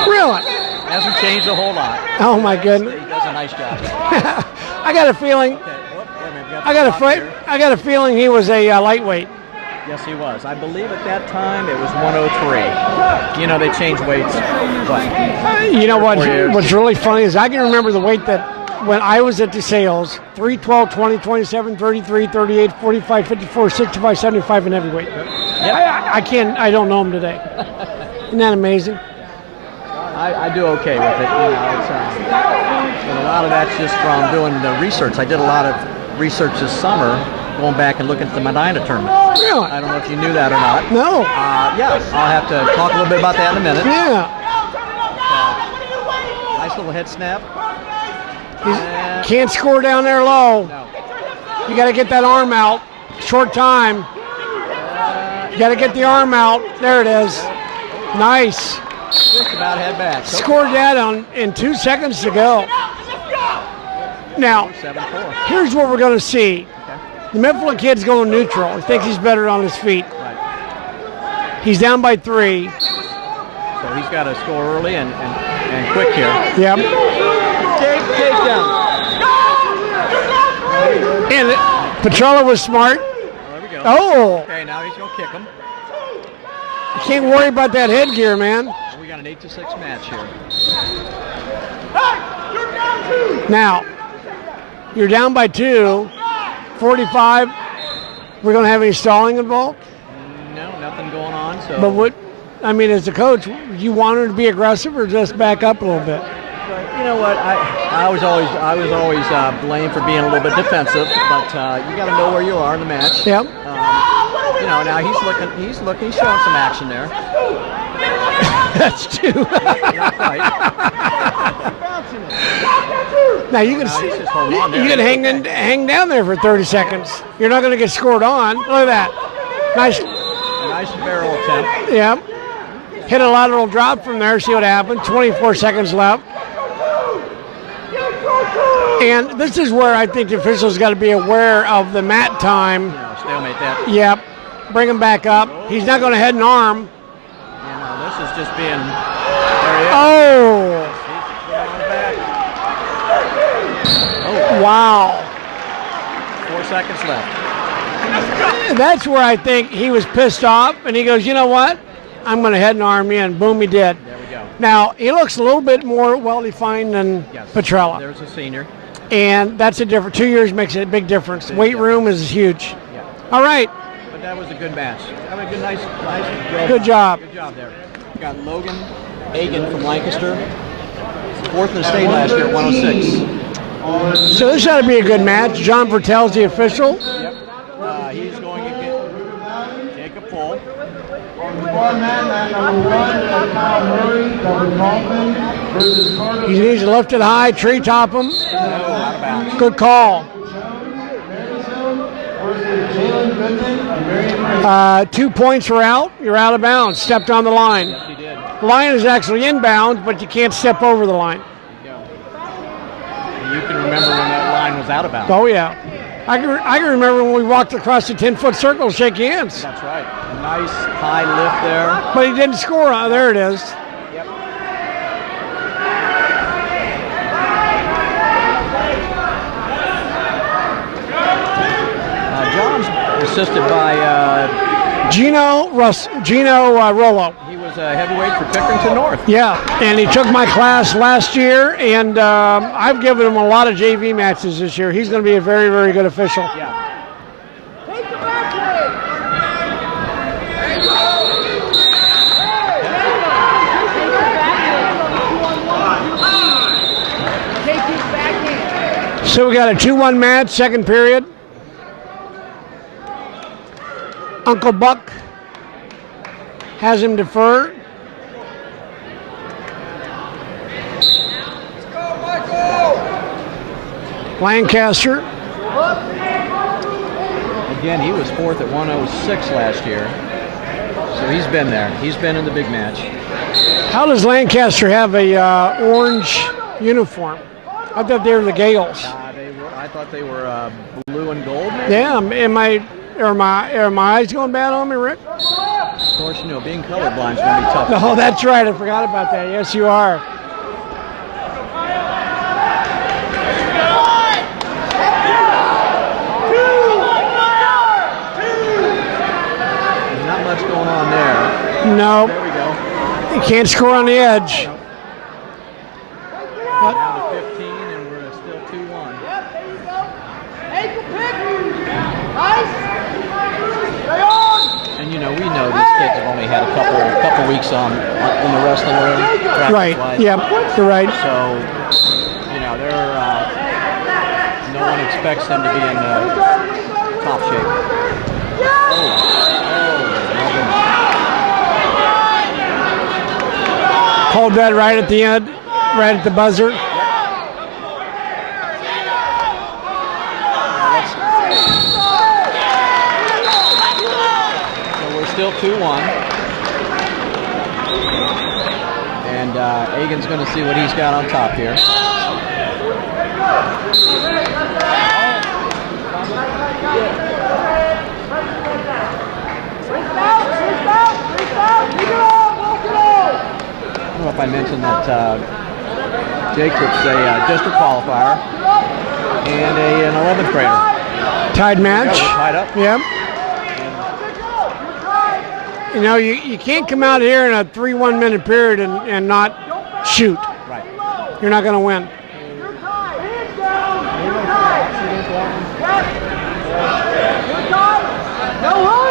Really? Hasn't changed a whole lot. Oh my goodness. He does a nice job. I got a feeling. I got a feeling he was a lightweight. Yes, he was. I believe at that time it was 103. You know, they changed weights. You know what? What's really funny is I can remember the weight that when I was at DeSales, 3, 12, 20, 27, 33, 38, 45, 54, 65, 75 in heavyweight. I don't know him today. Isn't that amazing? I do okay with it. You know, and a lot of that's just from doing the research. I did a lot of research this summer, going back and looking at the Medina tournament. Really? I don't know if you knew that or not. No. Yeah, I'll have to talk a little bit about that in a minute. Yeah. Nice little head snap. Can't score down there low. No. You got to get that arm out. Short time. You got to get the arm out. There it is. Nice. Just about head back. Scored that in 2 seconds to go. Now, here's what we're going to see. The Mifflin kid's going neutral. He thinks he's better on his feet. Right. He's down by 3. So he's got to score early and quick here. Yep. Take down. And Petrella was smart. Oh, there we go. Oh. Okay, now he's going to kick him. You can't worry about that headgear, man. We got an 8-6 match here. Now, you're down by 2. 45. We're going to have any stalling involved? No, nothing going on. So. But what, I mean, as a coach, you want her to be aggressive or just back up a little bit? You know what? I was always blamed for being a little bit defensive, but you got to know where you are in the match. Yep. You know, now he's showing some action there. That's 2. Not quite. Now you can hang down there for 30 seconds. You're not going to get scored on. Look at that. Nice barrel attempt. Yep. Hit a lateral drop from there. See what happened. 24 seconds left. And this is where I think the officials got to be aware of the mat time. Stalemate that. Yep. Bring him back up. He's not going to head an arm. This is just being. Oh. Wow. seconds left. That's where I think he was pissed off, and he goes, you know what? I'm going to head and arm in. Boom, he did. There we go. Now, he looks a little bit more well-defined than Petrella. There's a senior. And that's a different. 2 years makes a big difference. Weight room is huge. Yeah. All right. But that was a good match. I mean, nice Good job. Good job there. We got Logan Hagan from Lancaster. 4th in the state last year at 106. So this ought to be a good match. John Vertel's the official. Yep. He's going to get Jacob Full. He needs to lift it high, tree top him. Good call. 2 points are out. You're out of bounds. Stepped on the line. Yes, he did. The line is actually inbound, but you can't step over the line. You can remember when that line was out of bounds. Oh, yeah. I can remember when we walked across the 10-foot circle to shake hands. That's right. A nice high lift there. But he didn't score. There it is. Yep. John's assisted by Gino Rollo. He was a heavyweight for Pickerington North. Yeah, and he took my class last year, and I've given him a lot of JV matches this year. He's going to be a very, very good official. Yeah. So we got a 2-1 match, second period. Uncle Buck has him defer. Lancaster. Again, he was 4th at 106 last year. So he's been there. He's been in the big match. How does Lancaster have a orange uniform? I thought they were the Gales. I thought they were blue and gold. Maybe? Yeah, are my eyes going bad on me, Rick? Of course, you know, being colorblind is going to be tough. Oh, that's right. I forgot about that. Yes, you are. There's not much going on there. No. There we go. You can't score on the edge. Down to 15, and we're still 2-1. And you know, we know these kids have only had a couple weeks on in the wrestling room. Right. Yep. You're right. So, you know, they're no one expects them to be in top shape. Called that right at the end, right at the buzzer. So we're still 2-1. And Egan's going to see what he's got on top here. I don't know if I mentioned that Jacob's a district qualifier and an 11th grader. Tied match. Tied up. Yep. You know, you can't come out here in a 3-1 minute period and not shoot. Right. You're not going to win.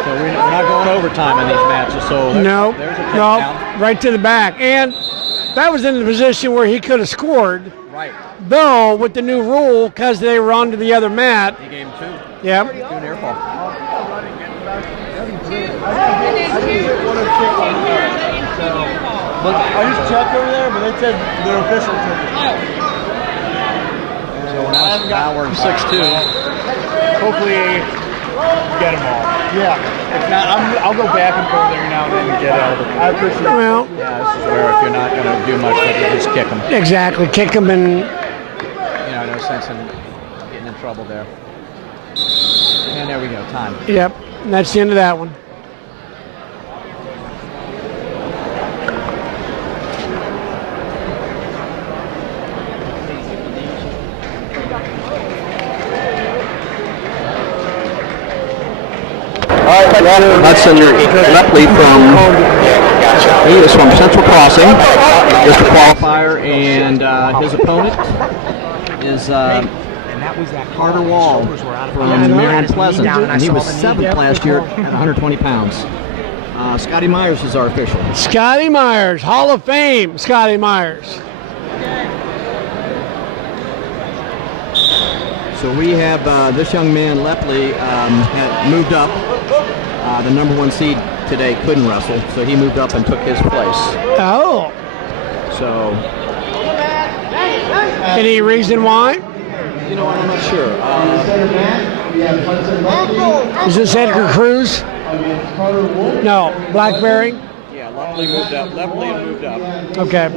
So we're not going overtime in these matches. So there's a touchdown. Right to the back. And that was in the position where he could have scored. Right. Though, with the new rule, because they were onto the other mat. He gave him 2. Yep. Do an air ball. But I just checked over there, but they said their official took it. So now we're in 6-2. Hopefully, get them all. Yeah. If not, I'll go back and go there now and then and get out. I appreciate it. Well, yeah, this is where if you're not going to do much, but you just kick them. Exactly. Kick them and... You know, no sense in getting in trouble there. And there we go. Time. Yep. And that's the end of that one. Hudson Lepley he is from Central Crossing, is the qualifier, and his opponent is Carter Wall from Marion Pleasant, and he was 7th last year at 120 pounds. Scotty Myers is our official. Scotty Myers, Hall of Fame, Scotty Myers. So we have this young man, Lepley, had moved up. The number 1 seed today couldn't wrestle, so he moved up and took his place. Oh. So. Any reason why? You know what, I'm not sure. Is this Edgar Cruz? No, Blackberry? Yeah, Lepley moved up. Lepley moved up. Okay.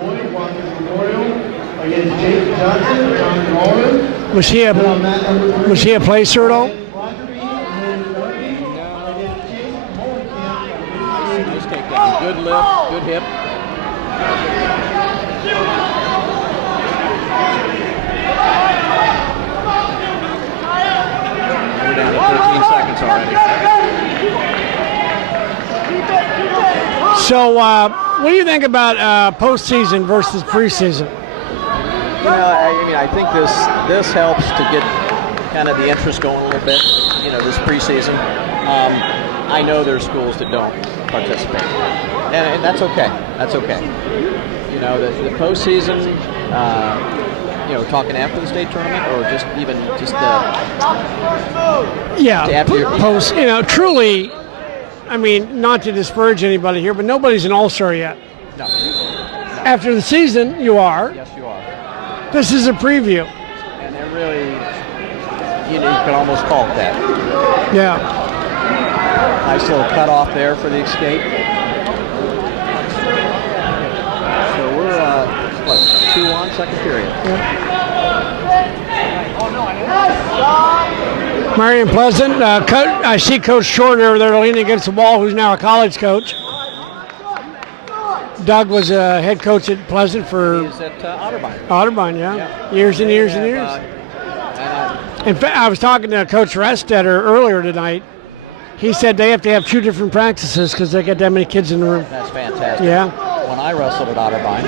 Was he a placer at all? Nice takedown. Good lift, good hip. We're down to 13 seconds already. So, what do you think about postseason versus preseason? You know, I think this helps to get kind of the interest going a little bit. You know, this preseason. I know there's schools that don't participate, and that's okay. That's okay. You know, the postseason. You know, talking after the state tournament, or just post. You know, truly. I mean, not to disparage anybody here, but nobody's an all-star yet. No. After the season, you are. Yes, you are. This is a preview. And they're really, you can almost call it that. Yeah. Nice little cutoff there for the escape. So we're, 2-1, second period. Yeah. Marion Pleasant, I see Coach Short over there leaning against the wall, who's now a college coach. Doug was a head coach at Pleasant for... He's at Otterbein. Otterbein, yeah. Years and years and years. In fact, I was talking to Coach Restetter earlier tonight. He said they have to have 2 different practices because they got that many kids in the room. That's fantastic. Yeah. When I wrestled at Otterbein,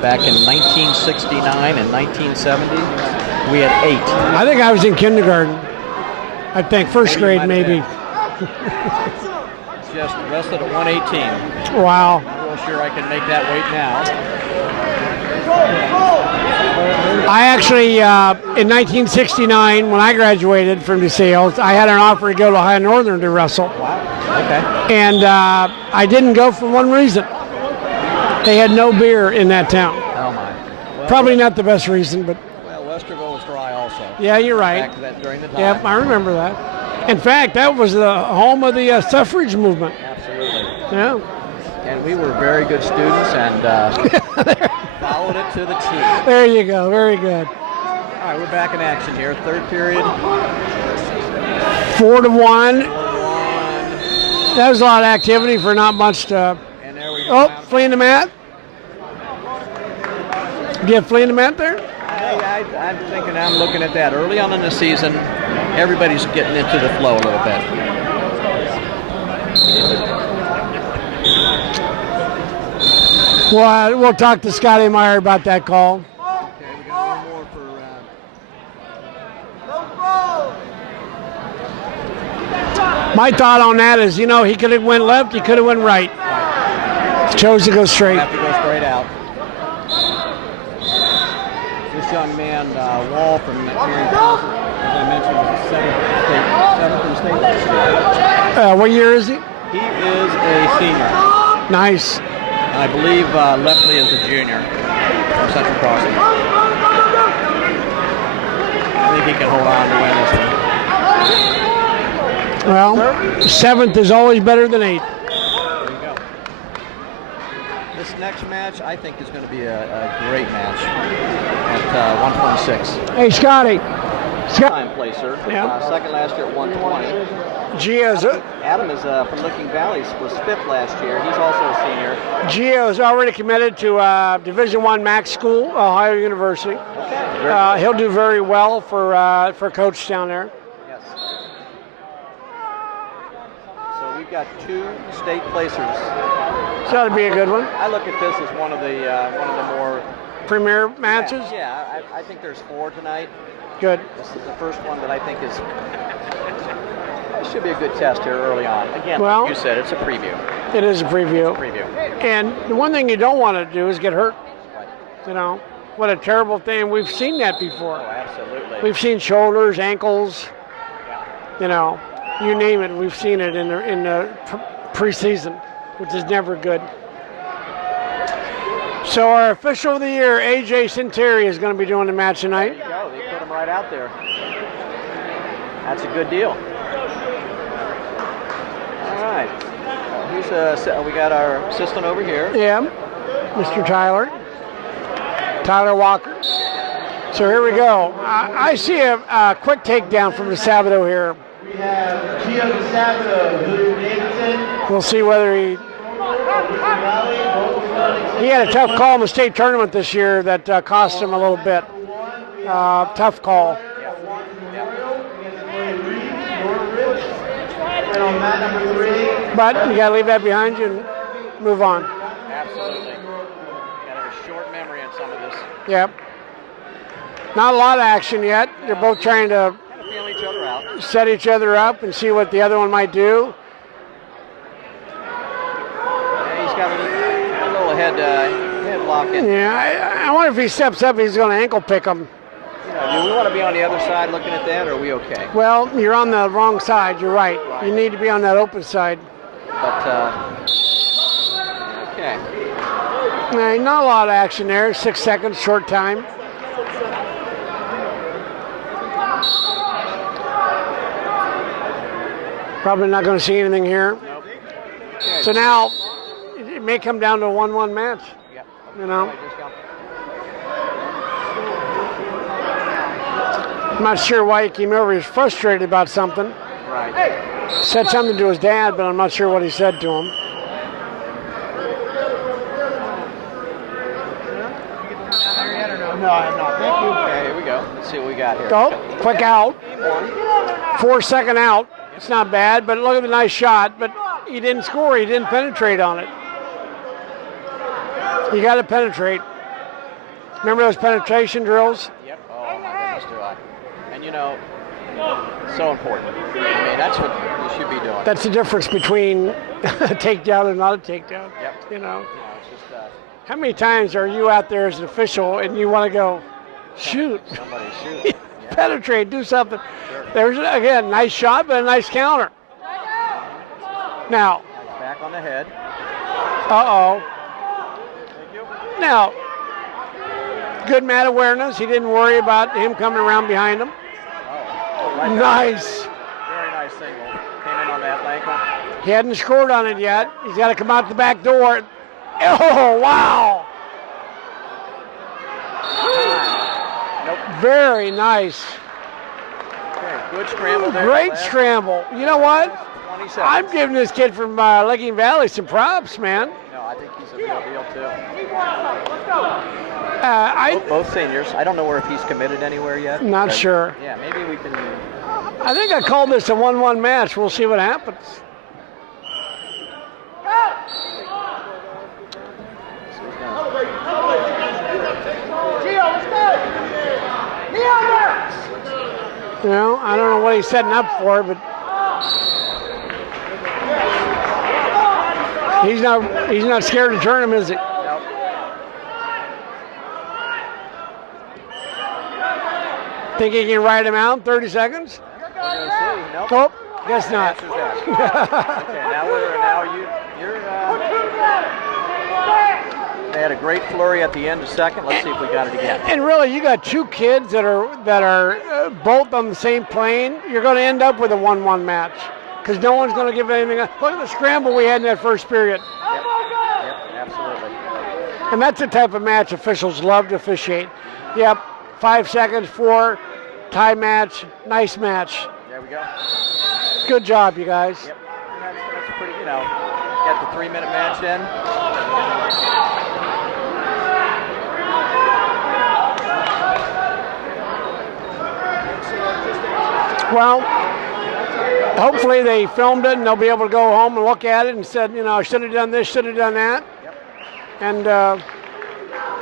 back in 1969 and 1970, we had 8. I think I was in kindergarten. I think first grade maybe. Just wrestled at 118. Wow. I'm real sure I can make that weight now. I actually, in 1969, when I graduated from DeSales, I had an offer to go to Ohio Northern to wrestle. Wow. Okay. And I didn't go for one reason. They had no beer in that town. Oh my. Well, probably not the best reason, but. Westerville was dry also. Yeah, you're right. Back that, during the time. Yep, I remember that. In fact, that was the home of the suffrage movement. Absolutely. Yeah. And we were very good students and followed it to the T. There you go. Very good. All right, we're back in action here. Third period. 4-1. That was a lot of activity for not much to. And there we go. Oh, fleeing the mat. Do you have fleeing the mat there? I'm thinking, I'm looking at that. Early on in the season, everybody's getting into the flow a little bit. Well, we'll talk to Scotty Meyer about that call. Okay, we got one more for... My thought on that is, he could have went left, he could have went right. Chose to go straight. Have to go straight out. This young man, Wall from Marion Pleasant, as I mentioned, was a seventh in the state last year. What year is he? He is a senior. Nice. And I believe Lepley is a junior from Central Crossing. I think he can hold on to win this one. Well, 7th is always better than 8th. There you go. This next match, I think, is going to be a great match at 126. Hey, Scotty. Time placer. Yeah. Second last year at 120. Adam is from Licking Valley, was 5th last year. He's also a senior. Gio is already committed to Division I Max School, Ohio University. Okay. He'll do very well for Coach down there. Yes. got 2 state placers. So that'd be a good one. I look at this as one of the more premier matches. Yeah, I think there's 4 tonight. Good. This is the first one that I think is. It should be a good test here early on. Again, well, like you said, it's a preview. It is a preview. It's a preview. And the one thing you don't want to do is get hurt. Right. You know, what a terrible thing. We've seen that before. Oh, absolutely. We've seen shoulders, ankles. You know, you name it. We've seen it in the preseason, which is never good. So our official of the year, AJ Sinteri, is going to be doing the match tonight. There you go. They put him right out there. That's a good deal. All right. We got our assistant over here. Yeah, Mr. Tyler Walker. So here we go. I see a quick takedown from the Sabato here. We have Gio DeSabato, Luke Davidson. We'll see whether he had a tough call in the state tournament this year that cost him a little bit. Tough call. But you got to leave that behind you and move on. Absolutely. You got to have a short memory on some of this. Yep. Not a lot of action yet. They're both trying to feel each other out, set each other up and see what the other one might do. Yeah, he's got a little head lock in. Yeah, I wonder if he steps up, he's going to ankle pick him. Do we want to be on the other side looking at that, or are we okay? Well, you're on the wrong side. You're right. You need to be on that open side. But, okay. Not a lot of action there. 6 seconds, short time. Probably not going to see anything here. Nope. So now, it may come down to a 1-1 match. Yep. You know? I'm not sure why he came over. He was frustrated about something. Right. Said something to his dad, but I'm not sure what he said to him. No, I have not. Thank you. Okay, here we go. Let's see what we got here. Oh, quick out. 4-second out. It's not bad, but look at the nice shot. But he didn't score. He didn't penetrate on it. You got to penetrate. Remember those penetration drills? Yep. Oh, my goodness, do I. And, you know, so important. I mean, that's what you should be doing. That's the difference between a takedown and not a takedown. Yep. You know. It's just, how many times are you out there as an official and you want to go, shoot? Somebody shoot. Penetrate, do something. Sure. There's, again, nice shot, but a nice counter. Now. Back on the head. Uh-oh. Now, good mat awareness. He didn't worry about him coming around behind him. Oh, right nice. Very nice single. Came in on that ankle. He hadn't scored on it yet. He's got to come out the back door. Oh, wow. Nope. Very nice. Okay, good scramble there. Great scramble. You know what? 20 seconds. I'm giving this kid from Licking Valley some props, man. No, I think he's a real deal, too. Both seniors. I don't know if he's committed anywhere yet. Not sure. Yeah, maybe we can. I think I called this a 1-1 match. We'll see what happens. You know, I don't know what he's setting up for, but he's not scared to turn him, is he? Nope. Think he can ride him out in 30 seconds? Nope. Oh, guess not. Okay, now you're they had a great flurry at the end of second. Let's see if we got it again. And really, you got 2 kids that are both on the same plane. You're going to end up with a 1-1 match because no one's going to give anything. Look at the scramble we had in that first period. Yep, absolutely. And that's the type of match officials love to officiate. Yep, 5 seconds, 4, tie match, nice match. There we go. Good job, you guys. Yep, that's pretty, you know, got the 3-minute match in. Well, hopefully they filmed it and they'll be able to go home and look at it and said, I should have done this, should have done that. Yep. And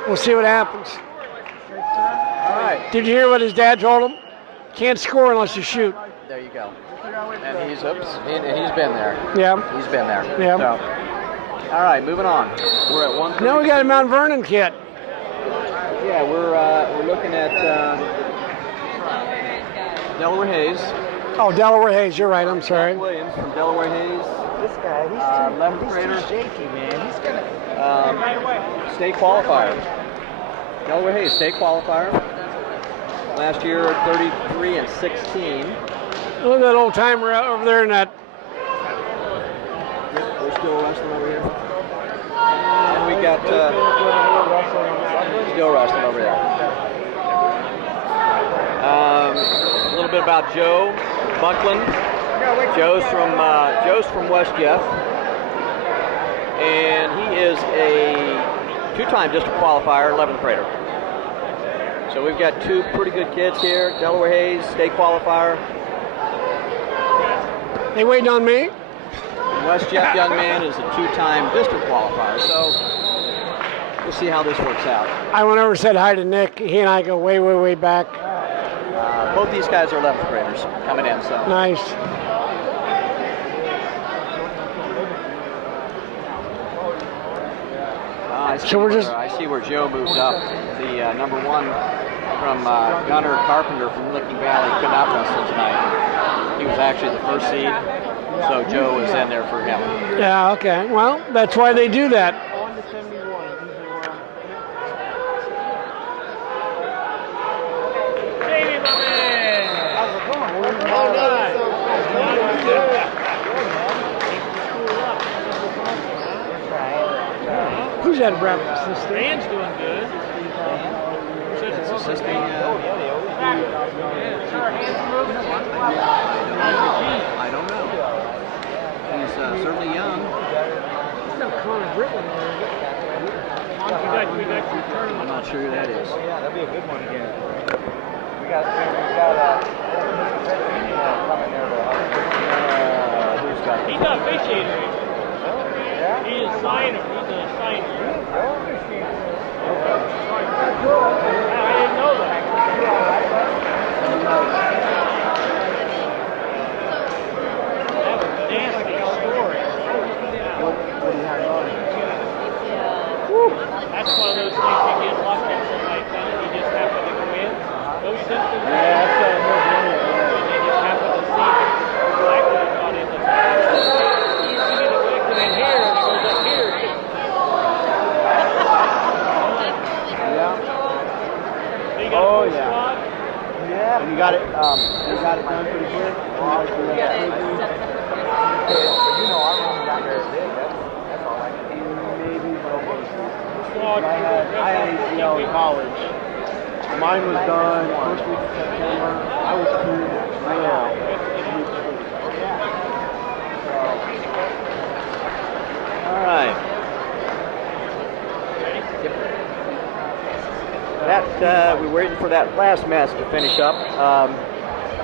we'll see what happens. All right. Did you hear what his dad told him? Can't score unless you shoot. There you go. And he's been there. Yeah. He's been there. Yeah. So, all right, moving on. We're at 1. Now we got a Mount Vernon kid. Yeah, we're looking at Delaware Hayes. Oh, Delaware Hayes. You're right. I'm sorry. Williams from Delaware Hayes. This guy, he's 11th grader. too shaky, man. He's gonna. State qualifier. Delaware Hayes, state qualifier. Last year, 33 and 16. Look at that old timer over there in that. We're still wrestling over here. And we got still wrestling over there. A little bit about Joe Buckland. Joe's from West Jeff, and he is a 2-time district qualifier, 11th grader. So we've got 2 pretty good kids here. Delaware Hayes, state qualifier. They waiting on me? West Jeff young man is a 2-time district qualifier. So we'll see how this works out. I went over and said hi to Nick. He and I go way, way, way back. Both these guys are 11th graders coming in. So nice. I see where Joe moved up. The number 1 from Gunnar Carpenter from Licking Valley could not wrestle tonight. He was actually the first seed, so Joe was in there for him. Yeah, okay. Well, that's why they do that. Who's that breakfast? Dan's doing good. Assisting. I don't know. He's certainly young. I'm not sure who that is. Yeah, that'd be a good one again. We got Fred Feeney coming there to He's not officiator. He is signer. He's a signer. I didn't know that. That's a nasty story. That's one of those things you get lucky in something like that. You just happen to go in. Those symptoms. And they just happen to see exactly what's on it. You get affected in here and it goes up here. Oh yeah. Yeah. And you got it. You got it done pretty quick. You know, our room down there is big. That's all I can do. Maybe. I had ACL in college. Mine was done first week of September. I was cleared right now. All right. We're waiting for that last match to finish up.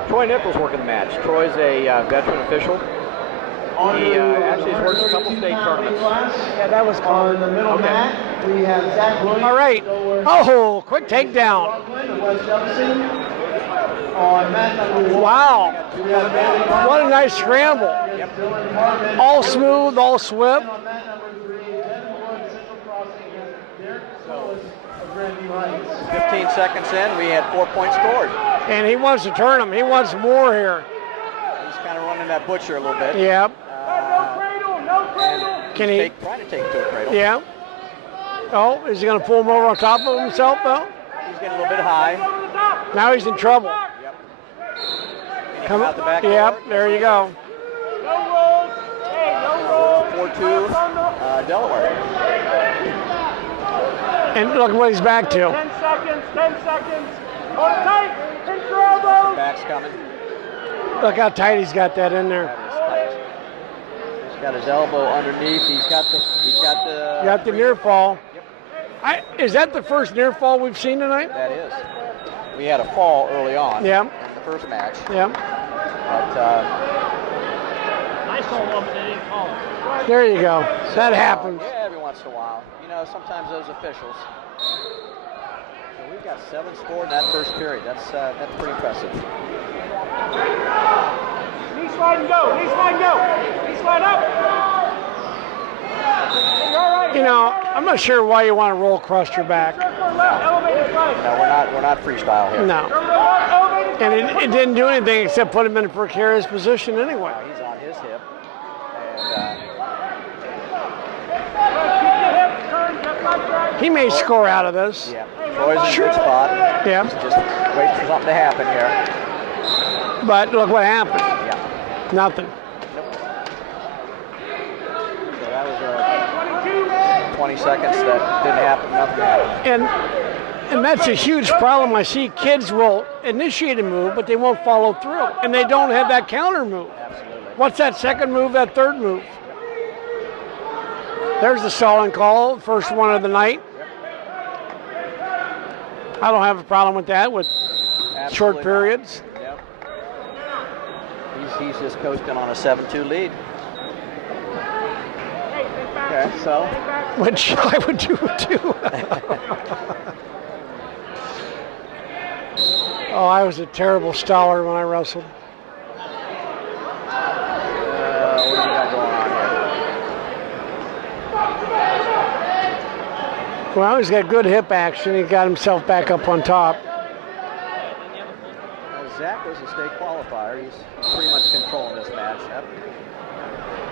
Troy Nichols working the match. Troy's a veteran official. He actually has worked a couple state tournaments. Yeah, that was on the middle mat. We have Zach Williams. All right. Oh, quick takedown. Wow. What a nice scramble. All smooth, all swift. 15 seconds in, we had 4 points scored. And he wants to turn them. He wants more here. He's kind of running that butcher a little bit. Yep. Can he try to take to a cradle? Yeah. Oh, is he going to pull him over on top of himself, though? He's getting a little bit high. Now he's in trouble. Yep. Come out the back. Yep, there you go. 4-2, Delaware. And look what he's back to. 10 seconds, 10 seconds. Hold it tight. Pinch your elbows. Back's coming. Look how tight he's got that in there. That is tight. He's got his elbow underneath. He's got the near fall. Yep. Is that the first near fall we've seen tonight? That is. We had a fall early on. Yeah. In the first match. Yeah. But called one, but they didn't call it. There you go. That happens. Yeah, every once in a while. You know, sometimes those officials. So we've got 7 scored in that first period. That's pretty impressive. Knee slide and go. Knee slide and go. Knee slide up. You know, I'm not sure why you want to roll across your back. No, we're not freestyle here. No. And it didn't do anything except put him in a precarious position anyway. He's on his hip. And he may score out of this. yeah, Troy's in a good spot. Yeah. Just wait for something to happen here. But look what happened. Yeah. Nothing. So that was 20 seconds that didn't happen. Nothing happened. And that's a huge problem. I see kids will initiate a move, but they won't follow through. And they don't have that counter move. Absolutely. What's that second move, that third move? There's the stalling call, first one of the night. I don't have a problem with that, with Absolutely short not. periods. Yep. He's just coasting on a 7-2 lead. Okay, so. Which I would do too. Oh, I was a terrible staller when I wrestled. What do you got going on here? Well, he's got good hip action. He got himself back up on top. Well, Zach was a state qualifier. He's pretty much controlling this match. Yep.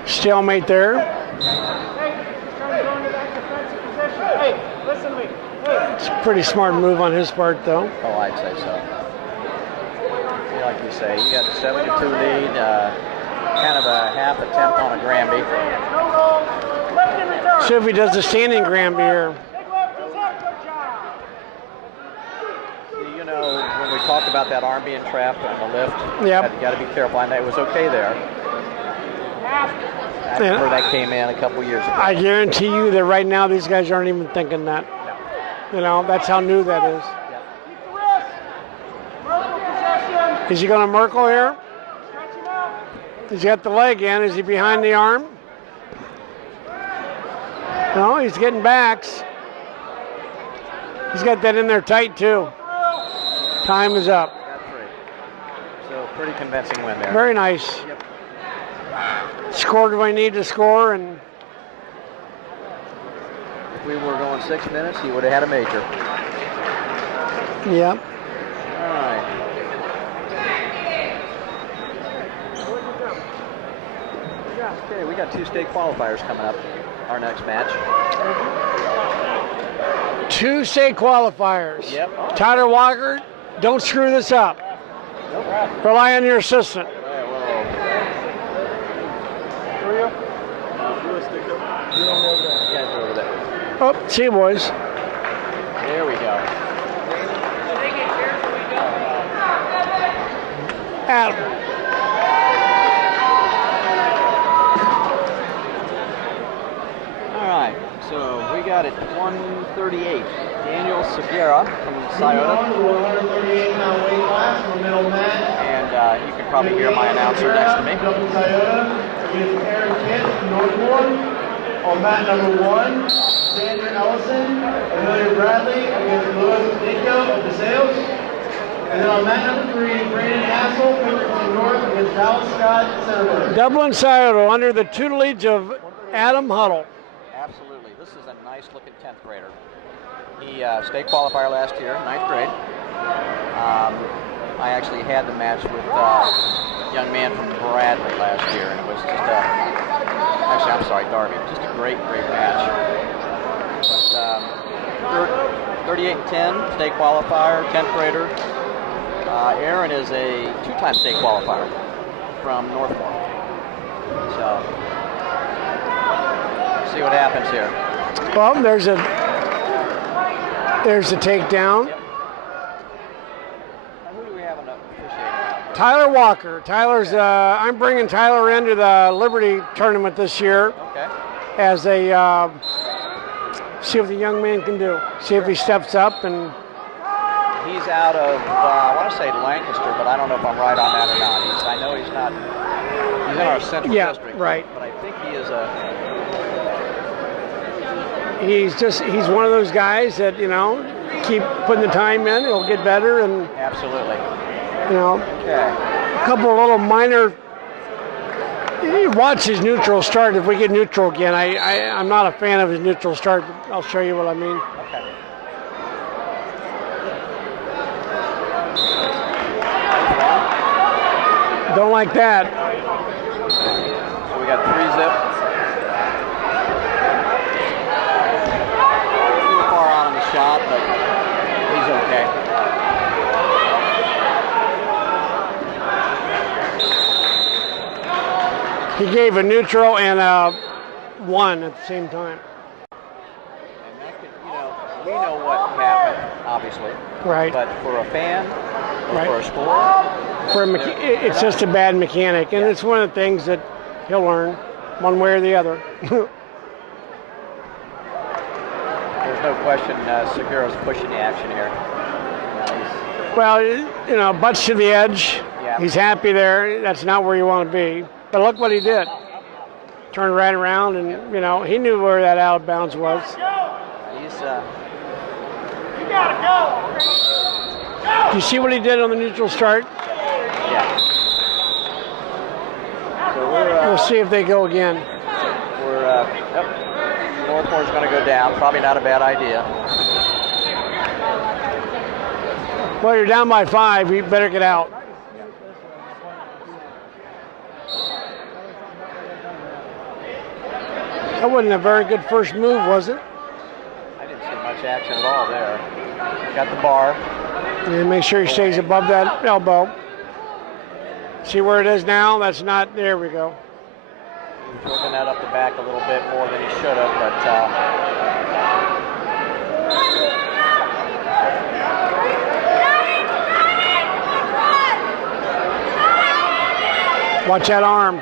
Stalemate there. Hey, listen to me. Hey. It's a pretty smart move on his part, though. Oh, I'd say so. Like you say, you got a 7-2 lead, kind of a half attempt on a Granby. See if he does the standing Granby here. You know, when we talked about that arm being trapped on the lift, Yep. you got to be careful. And it was okay there. That's where that came in a couple years ago. I guarantee you that right now these guys aren't even thinking that. You know, that's how new that is. Is he going to Merkle here? He's got the leg in. Is he behind the arm? No, he's getting backs. He's got that in there tight, too. Time is up. Got 3. So pretty convincing win there. Very nice. Yep. Scored what I need to score, and If we were going 6 minutes, he would have had a major. Yep. All right. Okay, we got 2 state qualifiers coming up. Our next match. 2 state qualifiers. Yep. Tyler Walker, don't screw this up. Nope. Rely on your assistant. Oh, see you, boys. There we go. Adam. All right, so we got it 138. Daniel Segura from Scioto. And you can probably hear my announcer next to me. On mat number 1, Sandra Ellison, Amelia Bradley against Louis Nico of the Sales. And then on mat number 3, Brandon Hassel, Pickerington North against Dallas Scott, Centerburg. Dublin Scioto under the tutelage of Adam Huddle. Absolutely. This is a nice looking 10th grader. He state qualifier last year, 9th grade. I actually had the match with a young man from Bradley last year, and it was just Darby. Just a great match. But 38-10, state qualifier, 10th grader. Aaron is a 2-time state qualifier from Northmore. So, see what happens here. Well, there's a takedown. Yep. Who do we have on the officiating? Tyler Walker. I'm bringing Tyler into the Liberty tournament this year. Okay. As a see what the young man can do. See if he steps up. And he's out of I want to say Lancaster, but I don't know if I'm right on that or not. I know he's not He's in our central Yeah, district. right. But I think he is He's one of those guys that, keep putting the time in, he'll get better, and absolutely. a couple of little minor. Watch his neutral start. If we get neutral again, I'm not a fan of his neutral start. But I'll show you what I mean. Okay. Don't like that. So we got 3 zip. Too far out on the shot, but he's okay. He gave a neutral and a 1 at the same time. And that could, we know what happened, obviously. Right. But for a fan, or Right. for a score, It's just a bad mechanic, and it's one of the things that he'll learn one way or the other. there's no question Seguro's pushing the action here. Well, butts to the edge. Yeah. He's happy there. That's not where you want to be. But look what he did. Turned right around, and, he knew where that out of bounds was. He's You gotta go. Do you see what he did on the neutral start? yeah. So We'll see if they go again. Northmore's going to go down. Probably not a bad idea. Well, you're down by 5. You better get out. That wasn't a very good first move, was it? I didn't see much action at all there. Got the bar. And make sure he stays above that elbow. See where it is now? That's not. There we go. He's working that up the back a little bit more than he should have, but watch that arm.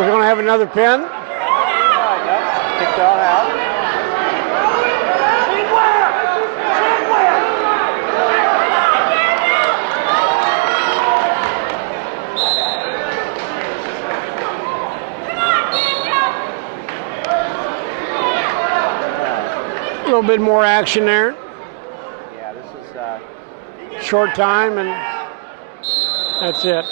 We're going to have another pin. kicked on out. A little bit more action there. Yeah, this is short time, and that's it.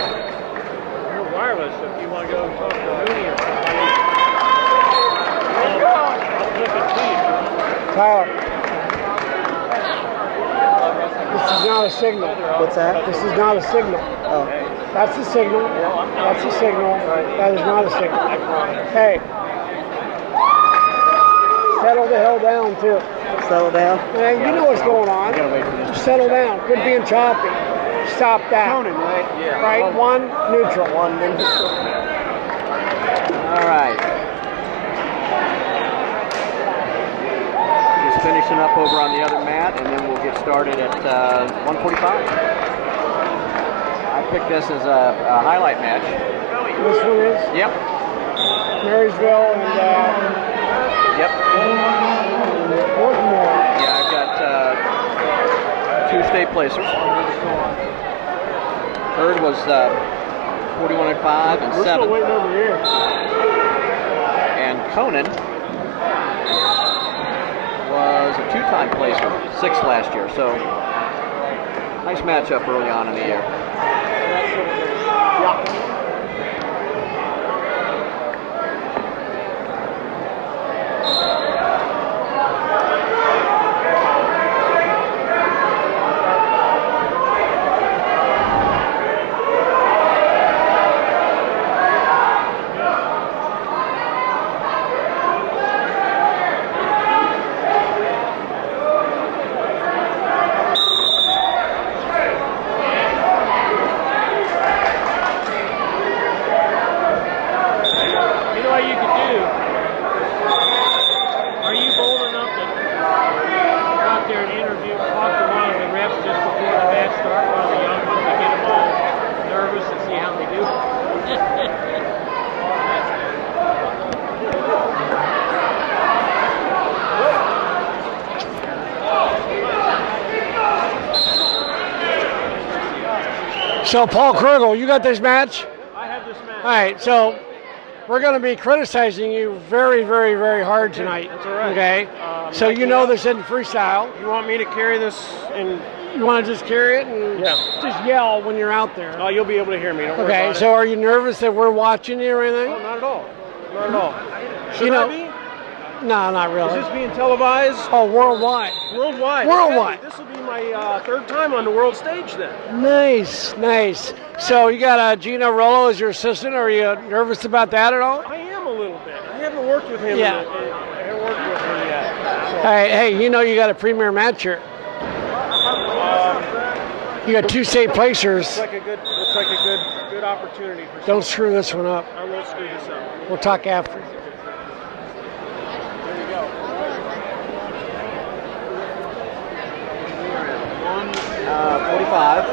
You're wireless if you want to go talk to Mooney or somebody. I'll flip it to you. Tyler, this is not a signal. What's that? This is not a signal. Oh. That's a signal. That's a signal. That is not a signal. Hey, settle the hell down, too. Settle down? Man, you know what's going on. Just settle down. Quit being choppy. Stop that. Conan, right? Yeah. Right? One neutral. One neutral. all right. Just finishing up over on the other mat, and then we'll get started at 1:45. I picked this as a highlight match. This one is? Yep. Marysville and Yep. Baltimore. Yeah, I've got 2 state placers. Third was 41.5 and We're 7. still waiting over here. And Conan was a 2-time placer, 6th last year. So nice matchup early on in the year. Yeah. So, Paul Krugel, you got this match? I have this match. All right, so we're going to be criticizing you very, very, very hard tonight. That's all right. Okay? So you know this isn't freestyle. You want me to carry this and You want to just carry it and just yell when you're out there? Oh, you'll be able to hear me. Don't worry Okay, about so are you nervous that we're watching you or anything? Oh, not at all. Not at all. Should You know- I be? No, not really. Is this being televised? Oh, worldwide. Worldwide. Worldwide. Okay, this will be my third time on the world stage then. Nice, nice. So you got Gino Rollo as your assistant. Are you nervous about that at all? I am a little bit. I haven't worked with him. Yeah. I haven't worked with him yet. So. Hey, you know you got a premier match here. You got 2 state placers. Looks like a good opportunity for Don't screw this one up. I won't screw this up. We'll talk after. 45.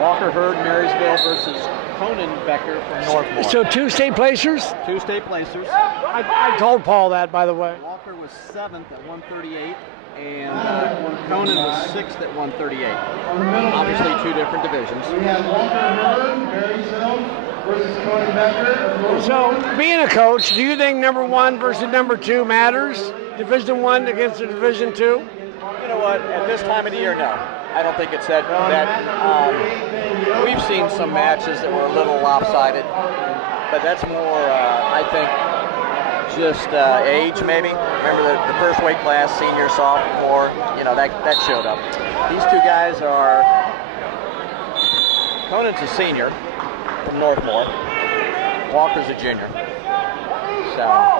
Walker Hurd, Marysville versus Conan Becker from Northmore. So 2 state placers? 2 state placers. I told Paul that, by the way. Walker was 7th at 138, and Conan was 6th at 138. Obviously 2 different divisions. We have Walker Hurd, Marysville versus Conan Becker. So, being a coach, do you think number 1 versus number 2 matters? Division 1 against the Division 2? You know what? At this time of the year, no. I don't think it's that. We've seen some matches that were a little lopsided, but that's more, I think, just age maybe. Remember the first weight class, senior, sophomore, that showed up. These 2 guys are, Conan's a senior from Northmore, Walker's a junior.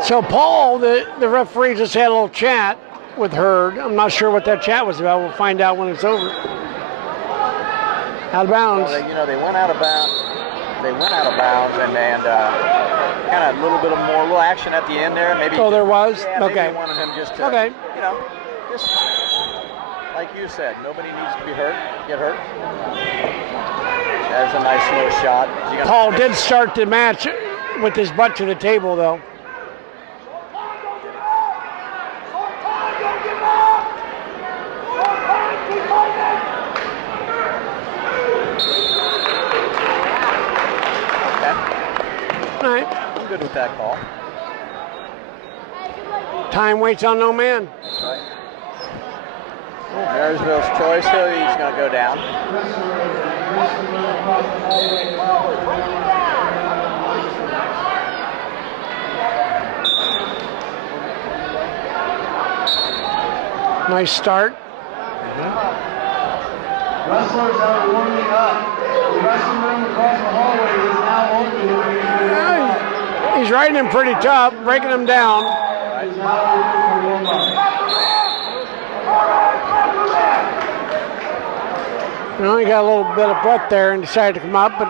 So Paul, the referee, just had a little chat with Hurd. I'm not sure what that chat was about. We'll find out when it's over. Out of bounds. Well, they went out of bounds. They went out of bounds, and kind of a little action at the end there. Maybe. Oh, there was. Yeah, maybe okay. They wanted him just to, okay. Just like you said, nobody needs to get hurt. There's a nice slow shot. Paul did start the match with his butt to the table, though. All right. I'm good with that call. Time waits on no man. That's right. Marysville's choice, so he's going to go down. Nice start. Wrestlers are warming up. The wrestling room across the hallway is now open. He's riding him pretty tough, breaking him down. He got a little bit of breath there and decided to come up, but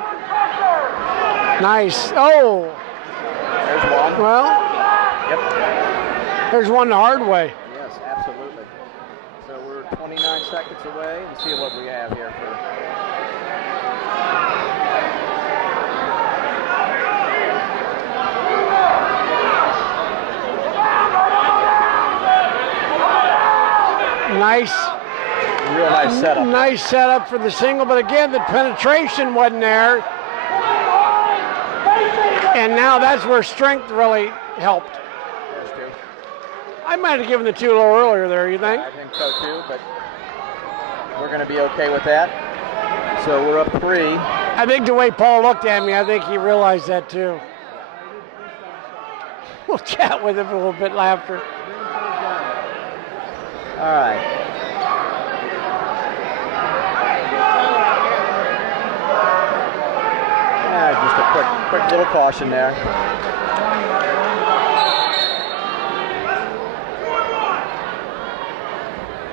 nice. Oh! There's one. Well, Yep. there's one the hard way. Yes, absolutely. So we're 29 seconds away and see what we have here for. Nice. Real nice setup. Nice setup for the single, but again, the penetration wasn't there. And now that's where strength really helped. There's 2. I might have given the 2 a little earlier there, you think? I think so too, but we're going to be okay with that. So we're up 3. I think the way Paul looked at me, I think he realized that too. We'll chat with him a little bit after. All right. Just a quick little caution there.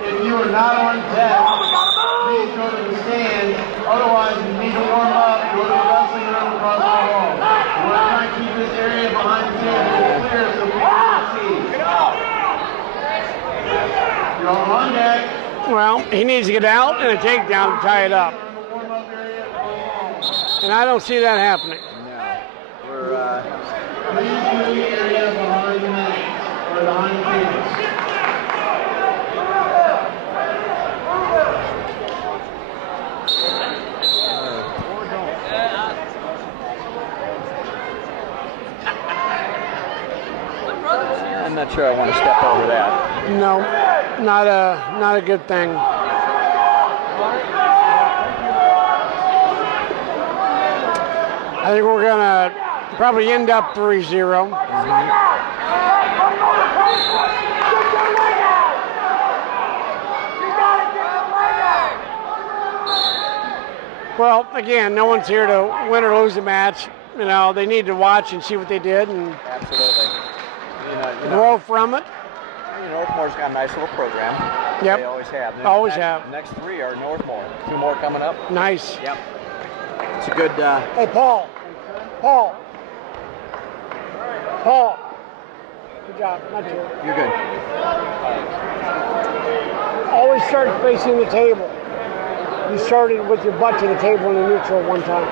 If you are not on deck, please go to the stands. Otherwise, you need to warm up. Go to the wrestling room across the hall. We're trying to keep this area behind the table clear so people can see. You're on deck. Well, he needs to get out and a takedown to tie it up. And I don't see that happening. No. We're please move the area behind the mat or behind the tables. sure I want to step over that. No, not a good thing. I think we're gonna probably end up 3-0. Well, again, no one's here to win or lose the match. You know, they need to watch and see what they did and Absolutely. grow from it. Northmore's got a nice little program. Yep. They always have. Always have. Next 3 are Northmore. 2 more coming up. Nice. Yep. It's a good. Hey, Paul. Paul. Good job. Not you. You're good. Always start facing the table. You started with your butt to the table in the neutral one time.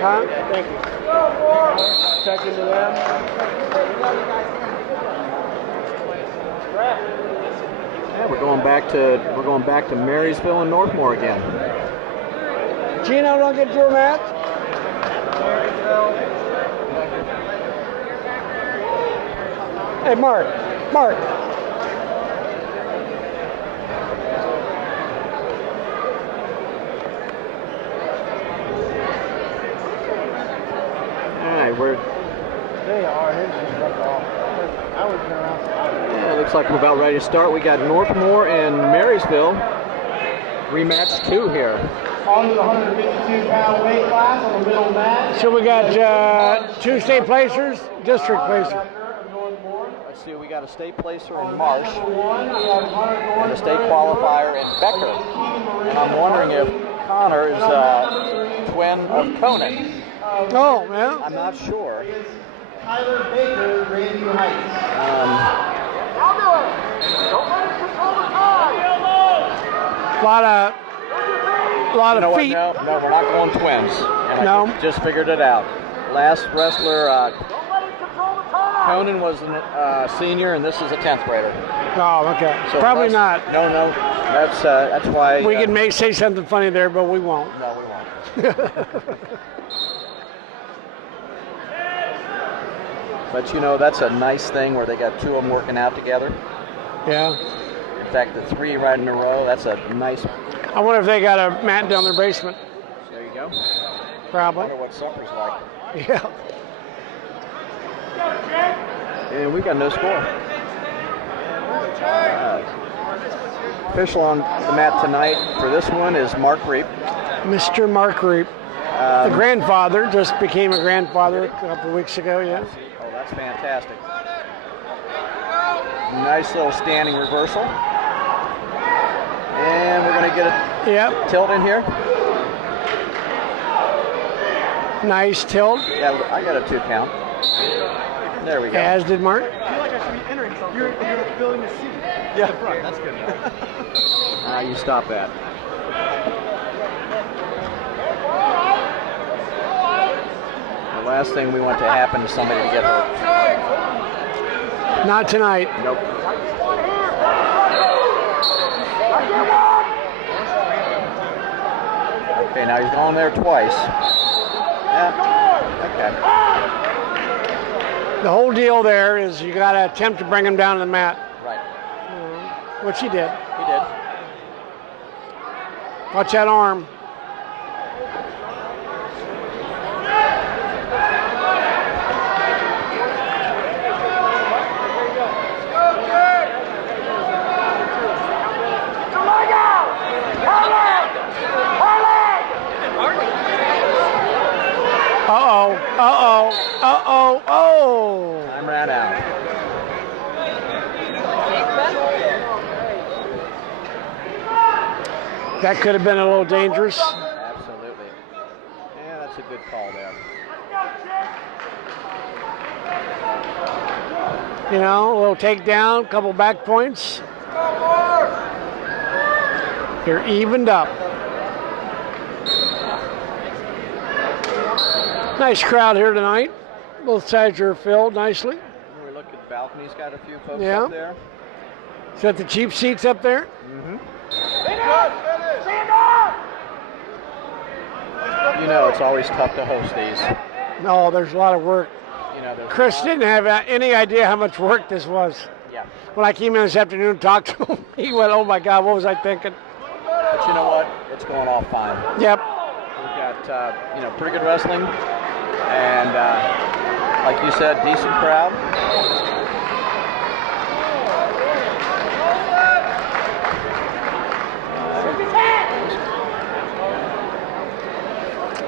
Huh? Thank you. Check into them. Yeah, we're going back to Marysville and Northmore again. Gino, don't get your match. Hey, Mark. They are. His just left off. I was around. Yeah, looks like we're about ready to start. We got Northmore and Marysville. Rematch 2 here. On to the 152-pound weight class on the middle mat. So we got 2 state placers, district placers. Let's see, we got a state placer in Marsh and a state qualifier in Becker. And I'm wondering if Connor is a twin of Conan. Oh, man. I'm not sure. Tyler Baker, Grandview Heights. A lot of feet. No, we're not going twins. And I just figured it out. Last wrestler, Conan was a senior, and this is a 10th grader. Oh, okay. So Probably not. No. That's why. We can say something funny there, but we won't. No, we won't. But that's a nice thing where they got 2 of them working out together. Yeah. In fact, the 3 right in a row, that's a nice. I wonder if they got a mat down their basement. There you go. Probably. I wonder what supper's like. Yeah. And we got no score. Official on the mat tonight for this one is Mark Reap. Mr. Mark Reap. The grandfather just became a grandfather a couple weeks ago, yeah. Oh, that's fantastic. Nice little standing reversal. And we're going to get a tilt in here. Nice tilt. Yeah, I got a 2 count. There we go. As did Mark. I feel like I should be entering something. You're filling the seat. Yeah. The front. That's good. You stop that. The last thing we want to happen is somebody to get hurt. Not tonight. Nope. Okay, now he's going there twice. Yeah. Okay. The whole deal there is you got to attempt to bring him down to the mat. Right. Which he did. He did. Watch that arm. Time ran out. That could have been a little dangerous. Absolutely. Yeah, that's a good call there. A little takedown, couple back points. They're evened up. Nice crowd here tonight. Both sides are filled nicely. We look at the balcony's got a few folks Yeah. up there. Is that the cheap seats up there? Mm-hmm. It's always tough to host these. No, there's a lot of work. there's Chris didn't have any idea how much work this was. Yeah. When I came in this afternoon and talked to him, he went, "Oh my God, what was I thinking?" But you know what? It's going off fine. Yep. We've got pretty good wrestling, and like you said, decent crowd.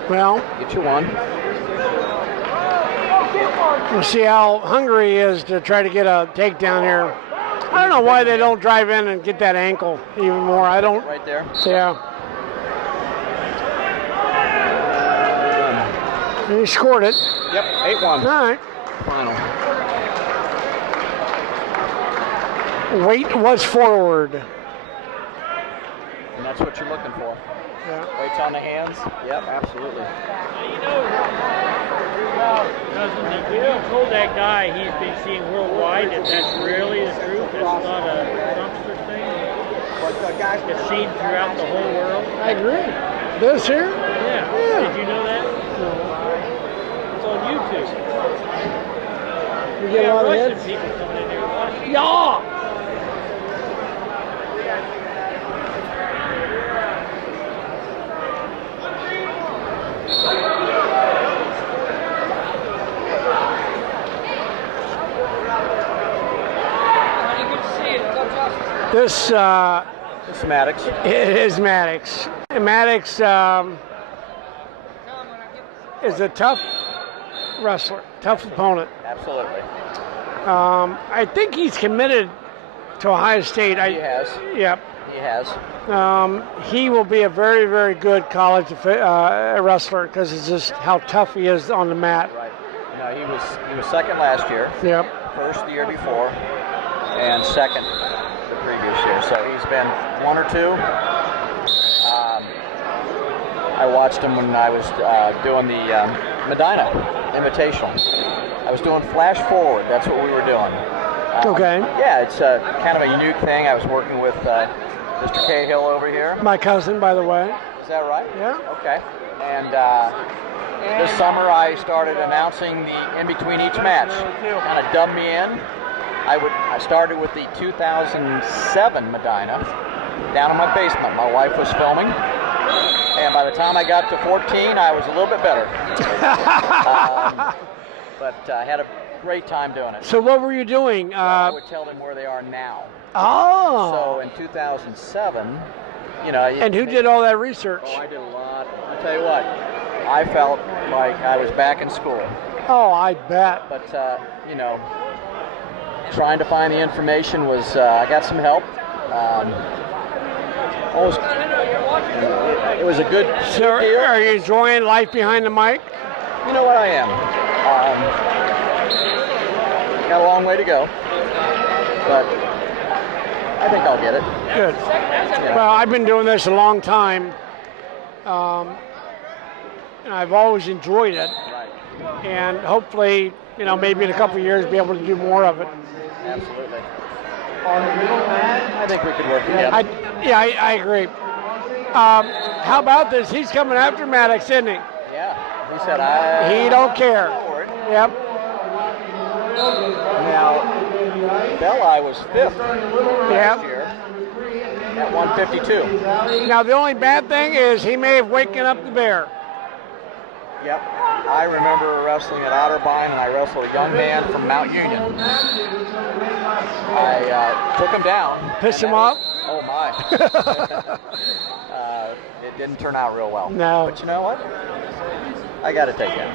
Well, get you one. We'll see how hungry he is to try to get a takedown here. I don't know why they don't drive in and get that ankle even more. I don't. Right there. Yeah. And he scored it. Yep, 8-1. All right. Final. Weight was forward. And that's what you're looking for. Yeah. Weights on the hands. Yep, absolutely. Cousin, if you told that guy he's been seeing worldwide that that's really the truth, it's not a dumpster thing. It's seen throughout the whole world. I agree. This here? Yeah. Did you know that? No. It's on YouTube. We get a lot of Russian hits. people coming in here watching. Yeah. This Maddox. It is Maddox. Maddox is a tough wrestler, tough opponent. Absolutely. I think he's committed to Ohio State. He has. Yep. He has. He will be a very, very good college wrestler because it's just how tough he is on the mat. Right. No, he was second last year. Yep. First the year before, and second the previous year. So he's been one or two. I watched him when I was doing the Medina Invitational. I was doing flash forward. That's what we were doing. Okay. Yeah, it's kind of a unique thing. I was working with Mr. Cahill over here. My cousin, by the way. Is that right? Yeah. Okay. And this summer I started announcing the in between each match. Kind of dubbed me in. I started with the 2007 Medina down in my basement. My wife was filming, and by the time I got to 14, I was a little bit better. But I had a great time doing it. So what were you doing? I would tell them where they are now. Oh. So in 2007, you know. And who did all that research? Oh, I did a lot. I'll tell you what, I felt like I was back in school. Oh, I bet. But, you know, trying to find the information was, I got some help. It was a good So deal. are you enjoying life behind the mic? You know what, I am. Got a long way to go, but I think I'll get it. Good. Yeah. Well, I've been doing this a long time, and I've always enjoyed it. Right. And hopefully, you know, maybe in a couple of years, be able to do more of it. Absolutely. I think we could work together. I agree. How about this? He's coming after Maddox, isn't he? Yeah. He said, He don't care. Yep. Now, Belli was fifth last year at 152. Now, the only bad thing is he may have waken up the bear. Yep. I remember wrestling at Otterbein, and I wrestled a young man from Mount Union. I took him down. Pissed him off? Oh, my. It didn't turn out real well. No. But you know what? I got to take it.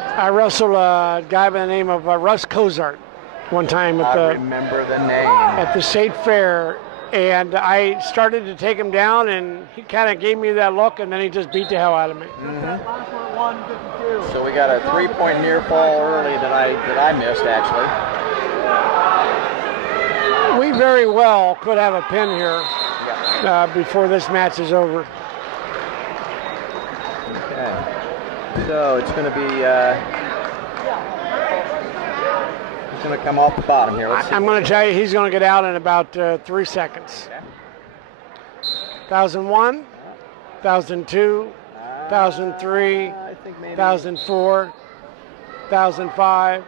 I wrestled a guy by the name of Russ Cozart one time I remember the name. at the State Fair, and I started to take him down, and he kind of gave me that look, and then he just beat the hell out of me. Mm-hmm. So we got a 3-point near fall early that I missed, actually. We very well could have a pin here before this match is over. Okay. So it's going to be, it's going to come off the bottom here. Let's see. I'm going to tell you, he's going to get out in about 3 seconds. Okay. 1001, 1002, 1003, 1004. 2005,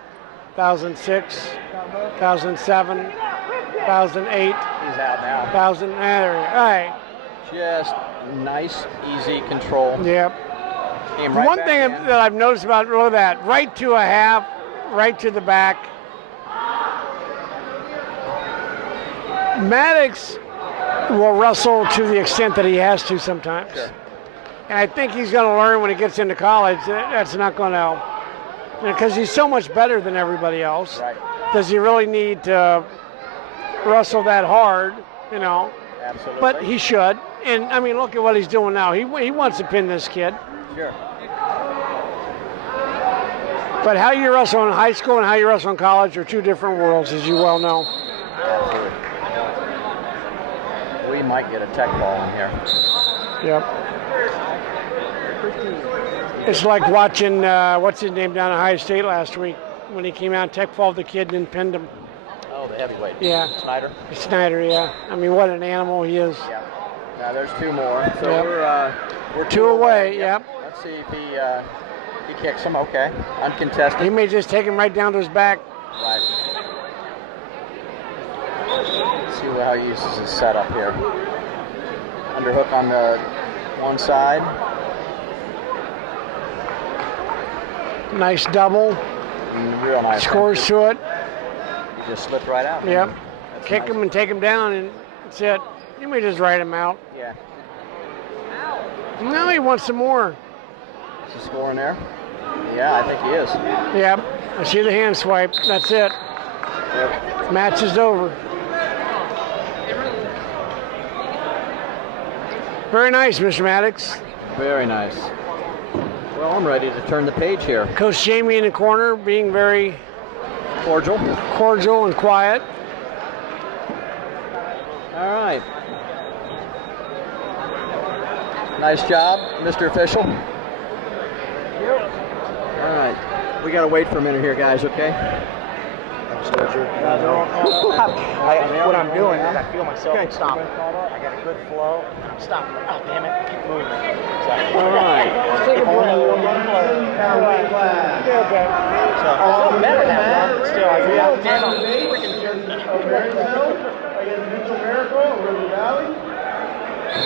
2006, 2007, 2008. He's out now. 2000. There. All right. Just nice, easy control. Yep. Came right One back thing in. that I've noticed about that, right to a half, right to the back. Maddox will wrestle to the extent that he has to sometimes. Sure. And I think he's going to learn when he gets into college that's not going to, because he's so much better than everybody else. Right. Does he really need to wrestle that hard, Absolutely. But he should. And, I mean, look at what he's doing now. He wants to pin this kid. Sure. But how you wrestle in high school and how you wrestle in college are two different worlds, as you well know. Absolutely. We might get a tech ball in here. Yep. It's like watching, what's his name down at Ohio State last week when he came out and tech falled the kid and then pinned him. Oh, the heavyweight. Yeah. Snyder. Yeah. I mean, what an animal he is. Yeah. Now there's two more. So Yep. we're Two away. Yep. Let's see if he kicks him. Okay. Uncontested. He may just take him right down to his back. Right. Let's see how he uses his setup here. Underhook on the one side. Nice double. Real nice. Scores to it. He just slipped right out. Yep. That's Kick nice. him and take him down, and that's it. You may just write him out. Yeah. No, he wants some more. Is he scoring there? Yeah, I think he is. Yep. I see the hand swipe. That's it. Yep. Match is over. Very nice, Mr. Maddox. Very nice. Well, I'm ready to turn the page here. Coach Jamie in the corner being very cordial and quiet. All right. Nice job, Mr. Official. All right. We got to wait for a minute here, guys, okay? What I'm doing is I feel myself stopping. I got a good flow, and I'm stopping. Oh, damn it, keep moving. All right. Take a breath. So, I'm better now, but still, I feel damn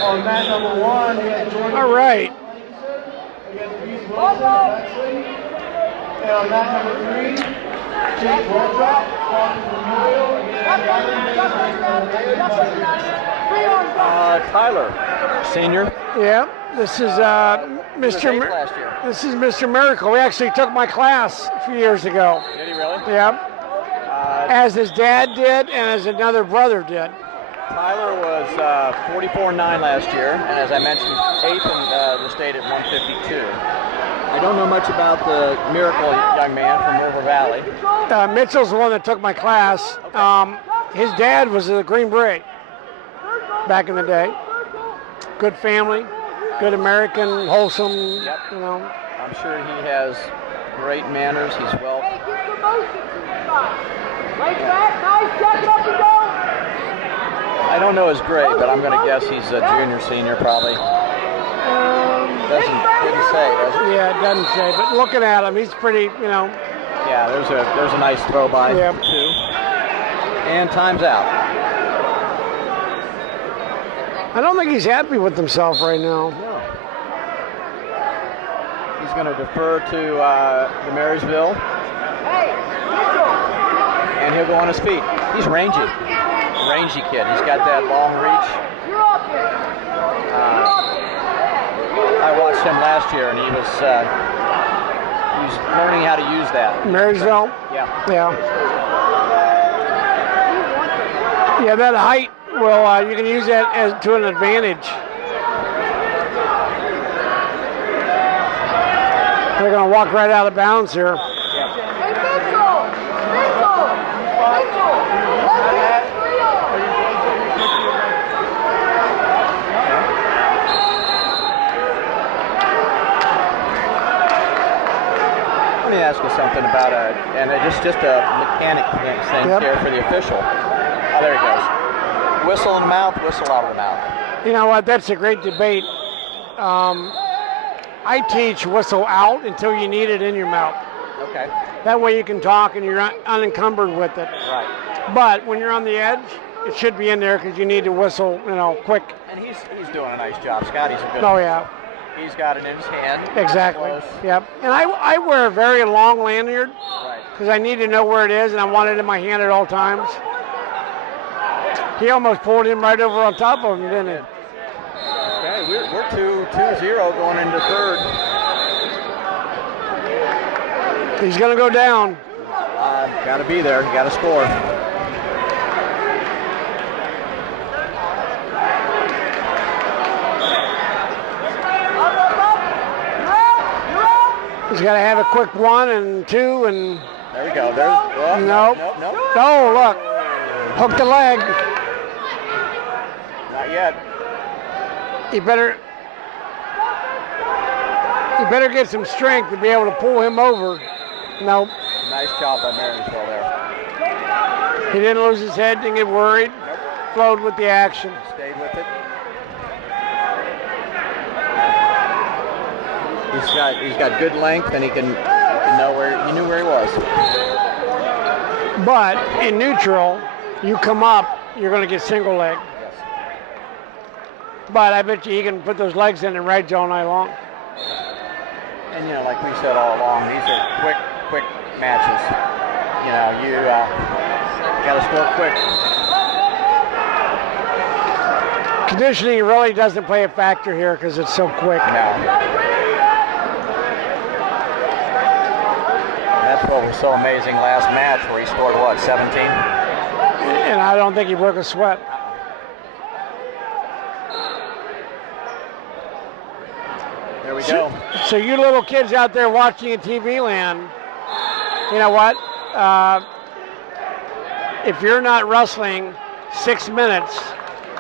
On mat number 1, he has Jordan. All right. And on mat number 3, Jake Waldrop, Tyler, senior. Yeah, this is Mr. This is Mr. Miracle. He actually took my class a few years ago. Did he really? Yep. As his dad did, and as another brother did. Tyler was 44.9 last year, and as I mentioned, 8th in the state at 152. I don't know much about the Miracle young man from River Valley. Mitchell's the one that took my class. His dad was a Green Beret back in the day. Good family, good American, wholesome. Yep. You know. I'm sure he has great manners. He's well. I don't know his grade, but I'm going to guess he's a junior, senior, probably. Didn't say, does it? Yeah, it doesn't say. But looking at him, he's pretty, Yeah, there's a nice throw by too. And time's out. I don't think he's happy with himself right now. No. He's going to defer to the Marysville. And he'll go on his feet. He's rangy. Rangy kid. He's got that long reach. I watched him last year, and he was learning how to use that. Marysville? Yeah. Yeah. Yeah, that height, well, you can use that as to an advantage. They're going to walk right out of bounds here. Let me ask you something about just a mechanic thing here for the official. Oh, there he goes. Whistle in the mouth, whistle out of the mouth. You know what? That's a great debate. I teach whistle out until you need it in your mouth. Okay. That way you can talk and you're unencumbered with it. Right. But when you're on the edge, it should be in there because you need to whistle, quick. And he's doing a nice job. Scotty's a good Oh, yeah. He's got it in his hand. Exactly. Close. Yep. And I wear a very long lanyard Right. because I need to know where it is and I want it in my hand at all times. He almost pulled him right over on top of him, didn't he? Okay, we're 2-0 going into third. He's going to go down. Got to be there. Got to score. He's got to have a quick 1 and 2 and. There we go. There's. Nope. Nope. Oh, look. Hook the leg. Not yet. You better get some strength to be able to pull him over. Nope. Nice job by Marysville there. He didn't lose his head, didn't get worried. Nope. Flowed with the action. Stayed with it. He's got good length and he knew where he was. But in neutral, you come up, you're going to get single leg. Yes. But I bet you he can put those legs in and rides all night long. And like we said all along, these are quick matches. You got to score quick. Conditioning really doesn't play a factor here because it's so quick. No. That's what was so amazing last match where he scored, 17? And I don't think he broke a sweat. There we go. So you little kids out there watching in TV land, you know what? If you're not wrestling 6 minutes,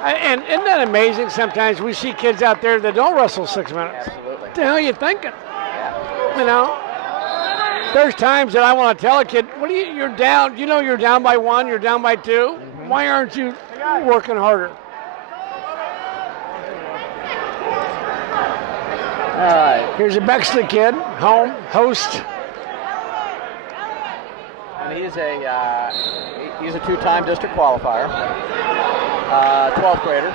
and isn't that amazing? Sometimes we see kids out there that don't wrestle 6 minutes. Absolutely. What the hell are you thinking? Yeah. There's times that I want to tell a kid, you're down, you're down by 1, you're down by 2. Mm-hmm. Why aren't you working harder? All right. Here's a Bexley kid, host. And he's a two-time district qualifier, 12th grader.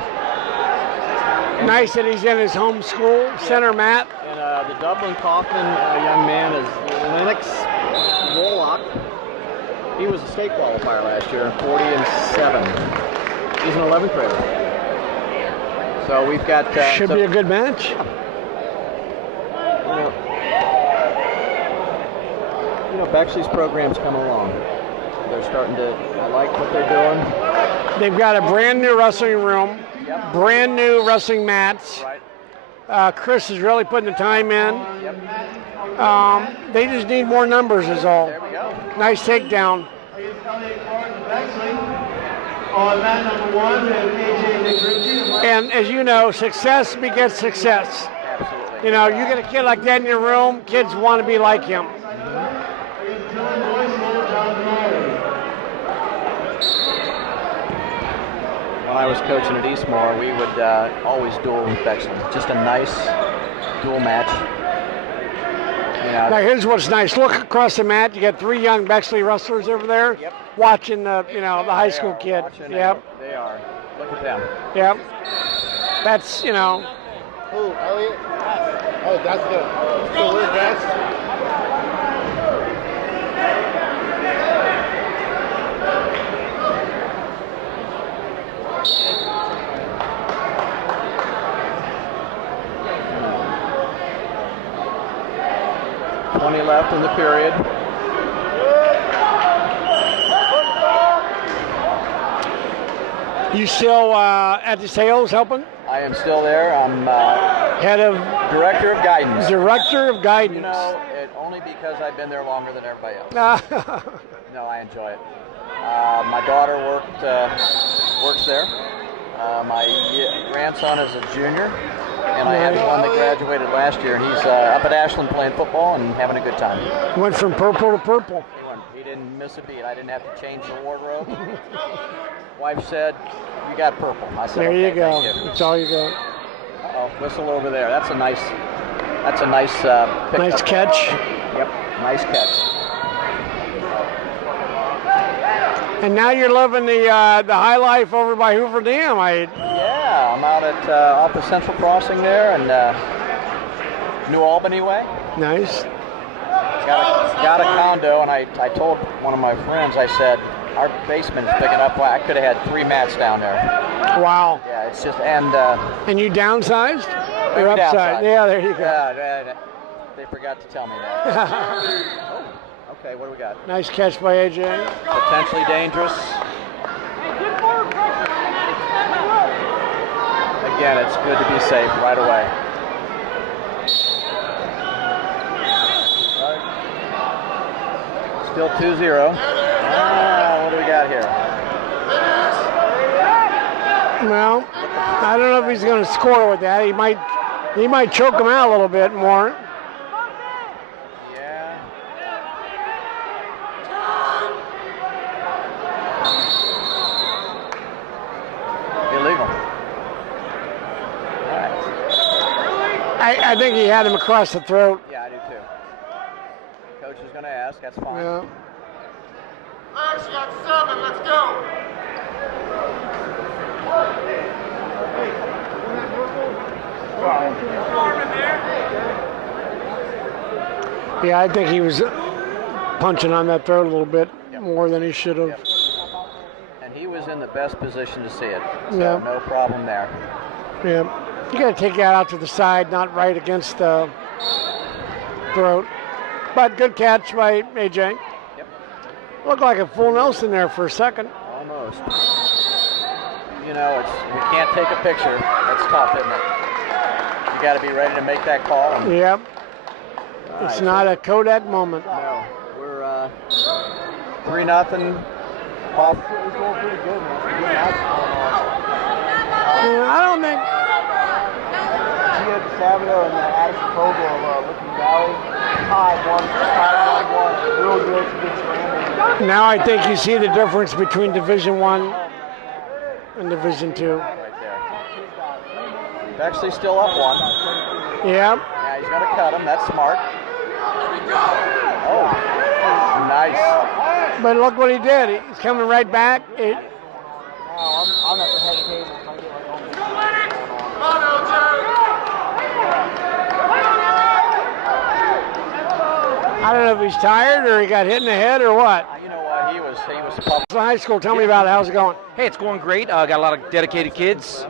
Nice that he's in his home school, center mat. And the Dublin Kaufman young man is Lennox Warlock. He was a state qualifier last year, 40-7. He's an 11th grader. So we've got... Should be a good match. Bexley's program's coming along. They're starting to, I like what they're doing. They've got a brand new wrestling room, brand new wrestling mats. Right. Chris is really putting the time in. Yep. They just need more numbers is all. There we go. Nice takedown. On mat number 1, we have AJ McRitchie. And as you know, success begets success. Absolutely. You know, you get a kid like that in your room, kids want to be like him. When I was coaching at Eastmore, we would always duel with Bexley. Just a nice duel match. Now here's what's nice. Look across the mat. You got 3 young Bexley wrestlers over there, watching the the high school kid. Yep. They are. Look at them. Yep. That's Who, Elliot? Oh, that's the weird guest. 20 left in the period. You still at the sales helping? I am still there. I'm head of director of guidance. Director of guidance. You know, only because I've been there longer than everybody else. No, I enjoy it. My daughter works there. My grandson is a junior, and I have one that graduated last year, and he's up at Ashland playing football and having a good time. Went from purple to purple. He didn't miss a beat. I didn't have to change the wardrobe. Wife said, "You got purple." I said, "There you go. Thank you." That's all you got. Uh-oh, whistle over there. That's a nice pickup. Nice catch. Yep, nice catch. And now you're living the high life over by Hoover Dam. Yeah, I'm out at off the Central Crossing there and New Albany way. Nice. Got a condo, and I told one of my friends, I said, our basement is big enough. I could have had 3 mats down there. Wow. Yeah, it's just and you downsized? we Or upside? downsized. Yeah, there you go. Yeah, they forgot to tell me that. Okay, what do we got? Nice catch by AJ. Potentially dangerous. Again, it's good to be safe right away. Still 2-0. What do we got here? Well, I don't know if he's going to score with that. He might choke him out a little bit more. Illegal. I think he had him across the throat. Yeah, I do too. Coach is going to ask. That's fine. Yeah. Action on 7, let's go. Yeah, I think he was punching on that throat a little bit more than he should have. Yep. And he was in the best position to see it. So Yeah. no problem there. Yeah. You got to take that out to the side, not right against the throat. But good catch by AJ. Yep. Looked like a full Nelson there for a second. Almost. You know, you can't take a picture. That's tough, isn't it? You got to be ready to make that call. Yep. All It's right, not a Kodak moment. No, we're 3-0. Off. He's going pretty good, man. I don't think. Gia DeSavio and Addison Fogle of Licking Valley. High one, real good, good scrambling. Now I think you see the difference between Division I and Division II. Right there. Bexley's still up 1. Yep. Yeah, he's going to cut him. That's smart. Oh, nice. But look what he did. He's coming right back. I'm at the head table. I don't know if he's tired or he got hit in the head or what. You know what? He was pumped. High school, tell me about it. How's it going? Hey, it's going great. Got a lot of dedicated kids.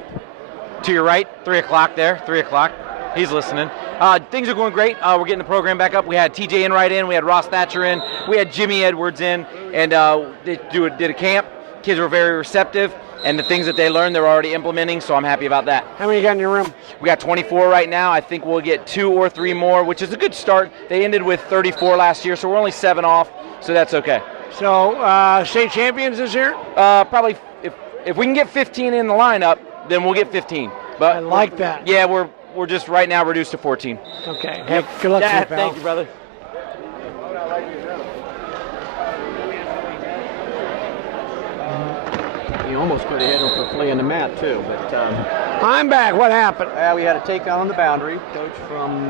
To your right, 3 o'clock there, 3 o'clock. He's listening. Things are going great. We're getting the program back up. We had TJ Enright in, we had Ross Thatcher in, we had Jimmy Edwards in, and they did a camp. Kids were very receptive, and the things that they learned, they're already implementing, so I'm happy about that. How many you got in your room? We got 24 right now. I think we'll get 2 or 3 more, which is a good start. They ended with 34 last year, so we're only 7 off, so that's okay. So, state champions this year? Probably, if we can get 15 in the lineup, then we'll get 15. But I like that. Yeah, we're just right now reduced to 14. Okay. Hey, good luck to you, pal. Thank you, brother. You almost could have hit him for fleeing the mat, too. But I'm back. What happened? we had a takedown on the boundary. Coach from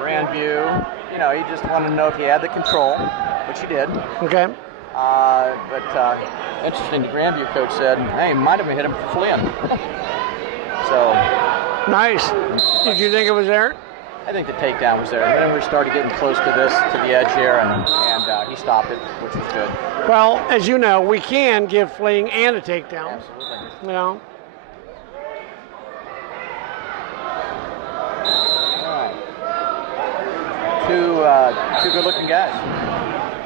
Grandview, you know, he just wanted to know if he had the control, which he did. Okay. But interesting, the Grandview coach said, hey, might have hit him for fleeing. So. Nice. Did you think it was there? I think the takedown was there. And then we started getting close to the edge here, and he stopped it, which was good. Well, as you know, we can give fleeing and a takedown. Absolutely. You know. All right. Two good-looking guys.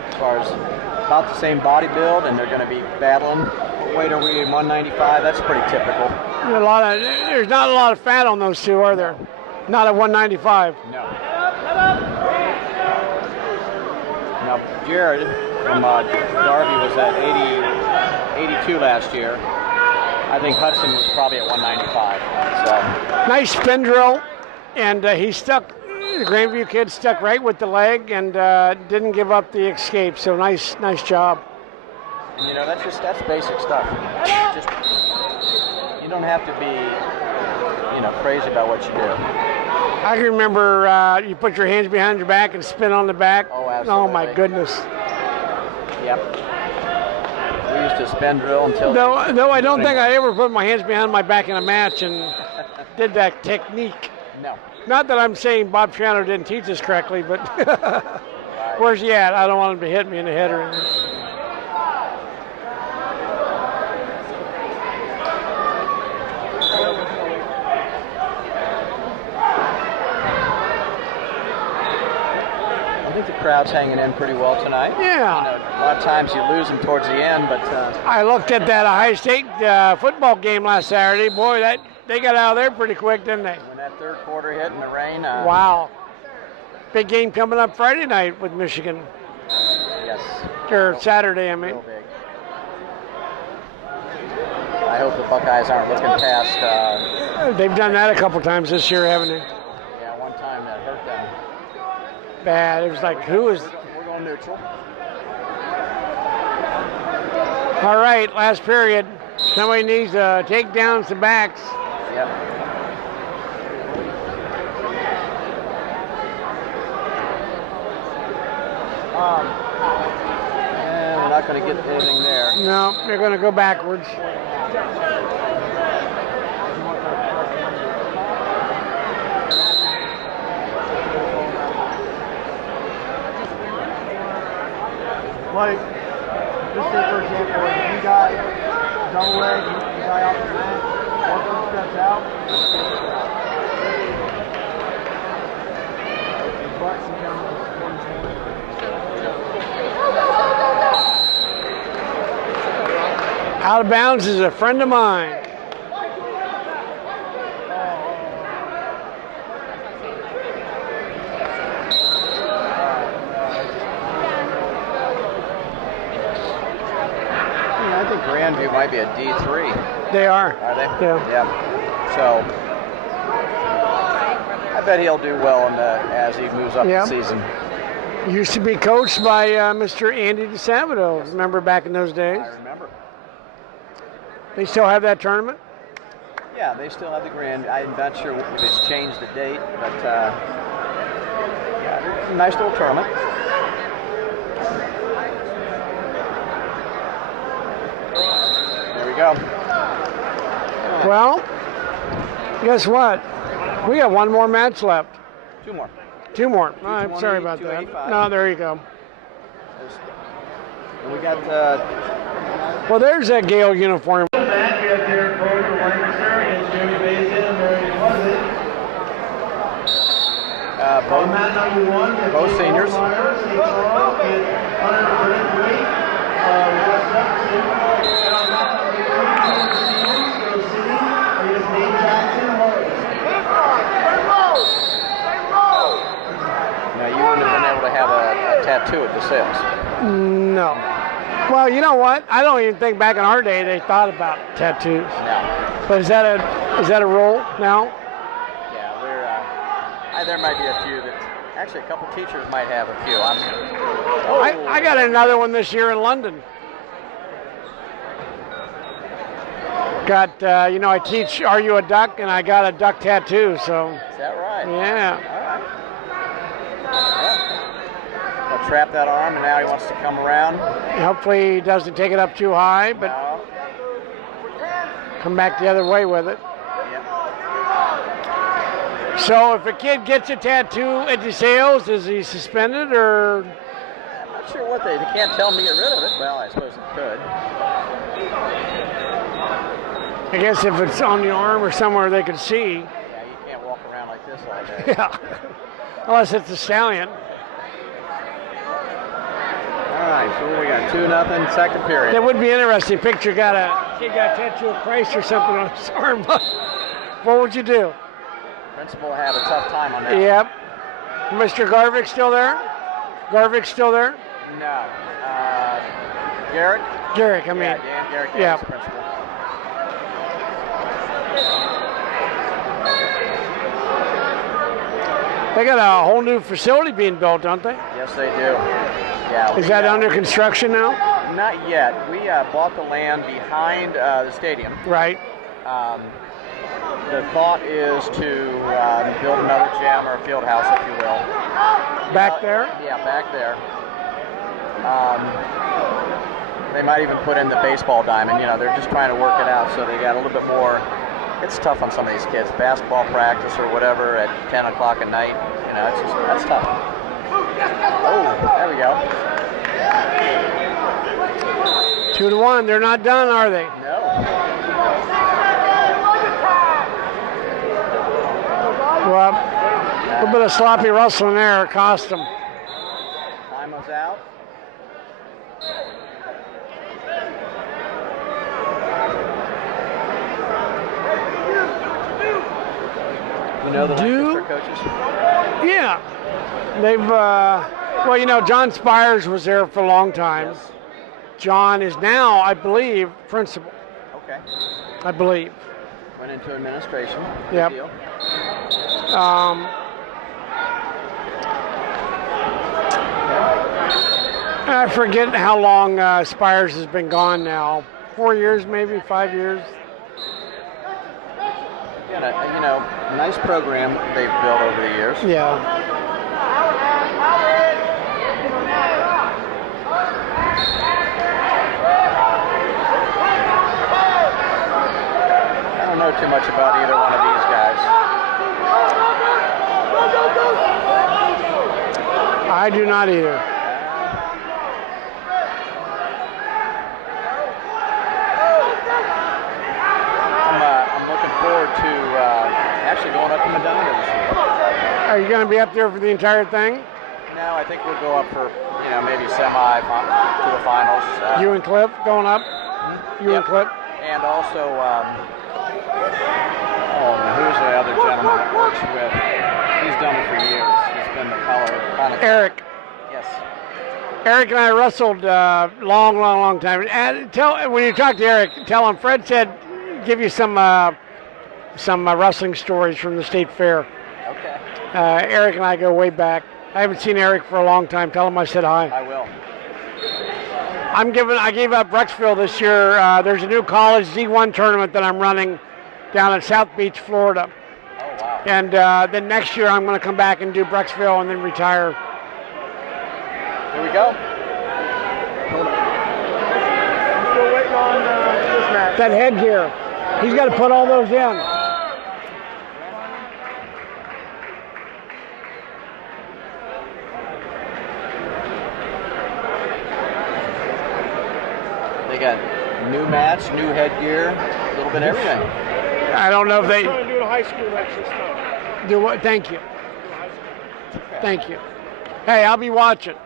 As far as about the same body build, and they're going to be battling. What weight are we? 195. That's pretty typical. There's not a lot of fat on those two, are there? Not at 195. No. Now, Jared from Darby was at 82 last year. I think Hudson was probably at 195. So. Nice spin drill, and he stuck. The Grandview kid stuck right with the leg and didn't give up the escape. So nice job. You know, that's basic stuff. Just you don't have to be, crazy about what you do. I can remember you put your hands behind your back and spin on the back. Oh, absolutely. Oh my goodness. Yep. to spin drill until? No, I don't think I ever put my hands behind my back in a match and did that technique. No. Not that I'm saying Bob Triano didn't teach us correctly, but where's he at? I don't want him to hit me in the head or anything. I think the crowd's hanging in pretty well tonight. Yeah. You know, a lot of times you lose them towards the end, but I looked at that Ohio State football game last Saturday. Boy, they got out of there pretty quick, didn't they? when that third quarter hit in the rain. Wow. Big game coming up Friday night with Michigan. Yes. Or Saturday, I mean. Real big. I hope the Buckeyes aren't looking past. They've done that a couple times this year, haven't they? Yeah, one time that hurt them. Bad. It was like, who is... We're going neutral. All right, last period. Somebody needs to take down some backs. Yep. And we're not going to get anything there. No, they're going to go backwards. Like, just say for example, you got double leg, you guy off the mat, one foot steps out. Out of bounds is a friend of mine. I think Grandview might be a D3. They are. Are they? Yeah. Yeah. So I bet he'll do well as he moves up the season. Used to be coached by Mr. Andy DeSabato. Remember back in those days? I remember. They still have that tournament? Yeah, they still have the Grand. I'm not sure if it's changed the date, but yeah, nice little tournament. There we go. Well, guess what? We got one more match left. Two more. Two more. All right, sorry about that. No, there you go. And we got. Well, there's that Gale uniform. Matt, we have Derek Boyd for Lancaster against Jimmy Basin and Mary Pleasant. Both, Mat number 1, both seniors. Myers, St. Charles, and Hunter Braithwaite, West Jefferson. And on mat number 3, Peter Stevens, Grove City, against Nate Jackson, Hartley. Now, you wouldn't have been able to have a tattoo at the sales. No. Well, you know what? I don't even think back in our day they thought about tattoos. No. But is that a rule now? Yeah, there might be a few that. Actually, a couple teachers might have a few. I got another one this year in London. Got, I teach Are You a Duck? And I got a duck tattoo, so. Is that right? Yeah. I'll trap that arm, and now he wants to come around. Hopefully he doesn't take it up too high, but come back the other way with it. So if a kid gets a tattoo at the sales, is he suspended or? I'm not sure what they can't tell him to get rid of it. Well, I suppose they could. I guess if it's on the arm or somewhere they could see. Yeah, you can't walk around like this all day. Yeah, unless it's a stallion. All right, so we got 2-0, second period. That would be interesting. Picture kid got a tattoo of Christ or something on his arm. What would you do? Principal will have a tough time on that. Yep. Mr. Garvick still there? Garvick's still there? No. Garrett? Garrick, I mean. Yeah, Dan Garrick is Yeah. the principal. They got a whole new facility being built, don't they? Yes, they do. Yeah. Is that under construction now? Not yet. We bought the land behind the stadium. Right. The thought is to build another gym or a field house, if you will. Back there? Yeah, back there. They might even put in the baseball diamond. You know, they're just trying to work it out, so they got a little bit more. It's tough on some of these kids. Basketball practice or whatever at 10 o'clock at night. You know, that's tough. Oh, there we go. 2-1. They're not done, are they? No. Well, a little bit of sloppy rustling there cost them. Time was out. You know the district coaches? Yeah. They've, well, you know, John Spires was there for a long time. Yes. John is now, I believe, principal. Okay. I believe. Went into administration. Good Yep. deal. I forget how long Spires has been gone now. 4 years, maybe 5 years. Yeah, you know, nice program they've built over the years. Yeah. I don't know too much about either one of these guys. I do not either. I'm looking forward to actually going up to Medina this year. Are you going to be up there for the entire thing? No, I think we'll go up for, you know, maybe semi to the finals. You and Cliff going up? You and Cliff? And also, who's the other gentleman that works with? He's done it for years. He's been the color. Eric. Yes. Eric and I wrestled long time. And when you talk to Eric, tell him Fred said give you some wrestling stories from the state fair. Okay. Eric and I go way back. I haven't seen Eric for a long time. Tell him I said hi. I will. I gave up Brecksville this year. There's a new college D1 tournament that I'm running down at South Beach, Florida. Oh, wow. And then next year I'm going to come back and do Brecksville and then retire. Here we go. Still waiting on this match. That headgear. He's got to put all those in. They got new mats, new headgear, a little bit of everything. I don't know if they trying to do the high school extra stuff. do what. Thank you. Thank you. Hey, I'll be watching.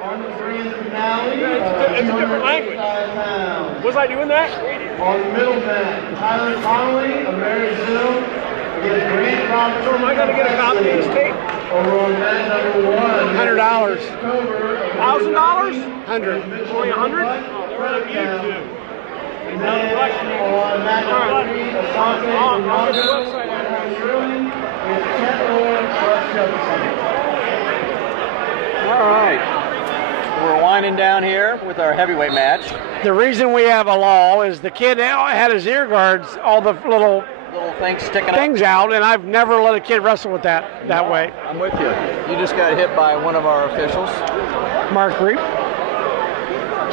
On the grand finale, It's a different language. Was I doing that? on the middle mat, Tyler Connolly of Marysville against Grant Robertson. So am I going to get a copy of this tape? Over on mat number one. $100. $1,000? 100. Only 100? Oh, they're on YouTube. And then on mat number three, Asante Ronaldo against Kent Owen Russ Jefferson. All right. We're winding down here with our heavyweight match. The reason we have a law is the kid had his ear guards, all the little Things sticking things out, and I've never let a kid wrestle with that way. I'm with you. You just got hit by one of our officials. Mark Reap.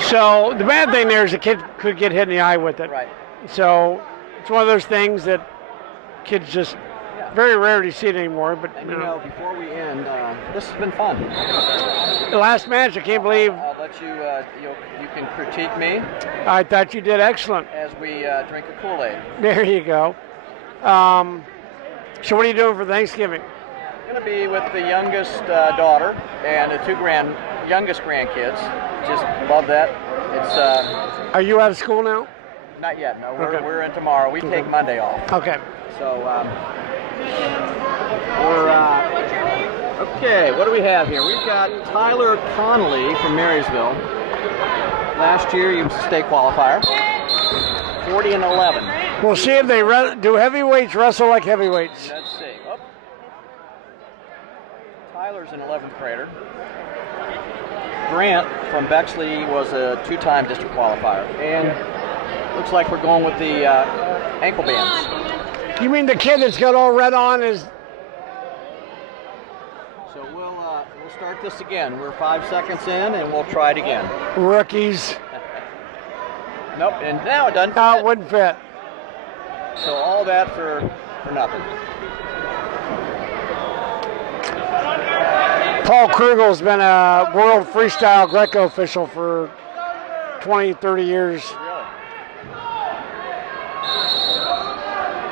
So the bad thing there is the kid could get hit in the eye with it. Right. So it's one of those things that kids just very rarely see it anymore. But And you know, before we end, this has been fun. the last match, I can't believe. I'll let you, you can critique me I thought you did excellent. as we drink a Kool-Aid. There you go. So what are you doing for Thanksgiving? I'm going to be with the youngest daughter and the two youngest grandkids. Just love that. It's Are you out of school now? not yet. No, Okay. we're in tomorrow. We take Monday off. Okay. So we're okay. What do we have here? We've got Tyler Connolly from Marysville. Last year he was a state qualifier. 40-11. We'll see if they do heavyweights wrestle like heavyweights. Let's see. Oh. Tyler's an 11th grader. Grant from Bexley was a two-time district qualifier. And looks like we're going with the ankle bands. You mean the kid that's got all red on is? So we'll We'll start this again. We're 5 seconds in, and we'll try it again. Rookies. Nope, and now it doesn't fit. No, it wouldn't fit. So all that for nothing. Paul Krugel's been a world freestyle Greco official for 20, 30 years.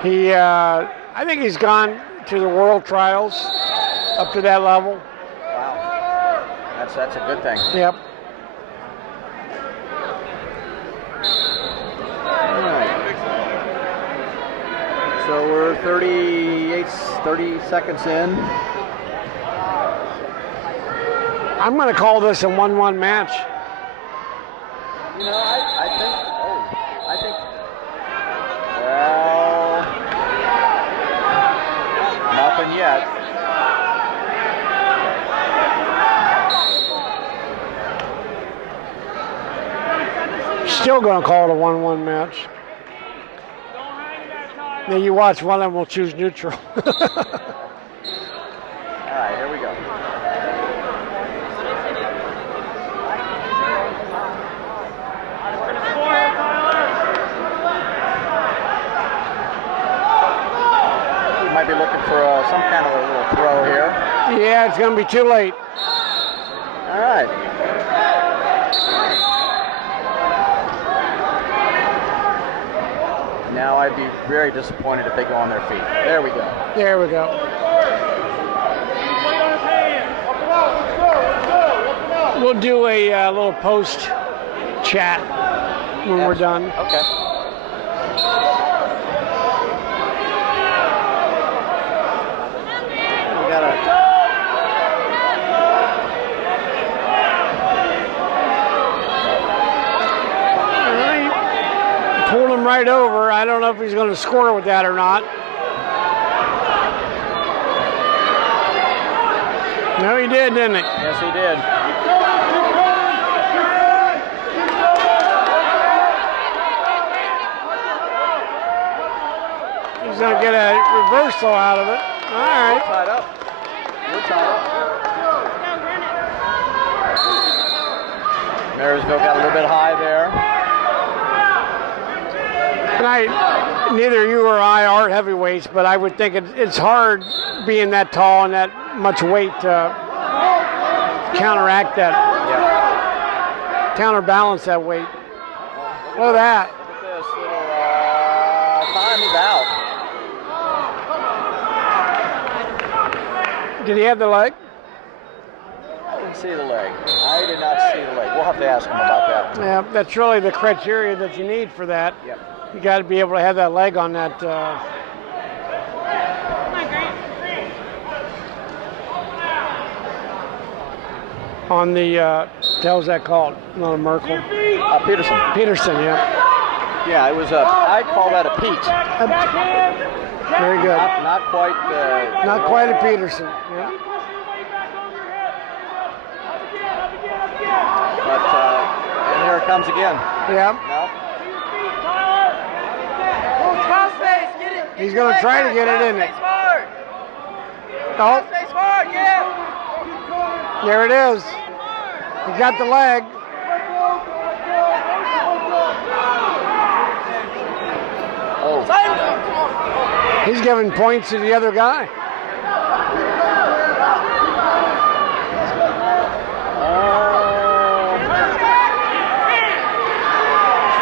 He, I think he's gone to the world trials up to that level. Wow, that's a good thing. Yep. All right. So we're 30 seconds in. I'm going to call this a 1-1 match. You know, I think, well, nothing yet. Still going to call it a 1-1 match. Now you watch, one of them will choose neutral. All right, here we go. We might be looking for some kind of a little throw here. Yeah, it's going to be too late. All right. Now I'd be very disappointed if they go on their feet. There we go. There we go. We'll do a little post chat when we're done. Okay. We got pulled him right over. I don't know if he's going to score with that or not. No, he did, didn't he? Yes, he did. He's going to get a reversal out of it. All right. We're tied up. We're tied up. Marysville got a little bit high there. And neither you or I are heavyweights, but I would think it's hard being that tall and that much weight to counteract that, counterbalance that weight. Look at that. Look at this little time is out. Did he have the leg? I didn't see the leg. I did not see the leg. We'll have to ask him about that. Yeah, that's really the criteria that you need for that. Yep. You got to be able to have that leg on that. On the, how's that called? Not a Merkel. Peterson. Peterson, yeah. Yeah, it was I'd call that a Pete. Very good. Not quite. Not quite a Peterson. Yeah. But and here it comes again. Yeah. No. He's going to try to get it in it. Oh. There it is. He got the leg. Oh. He's giving points to the other guy.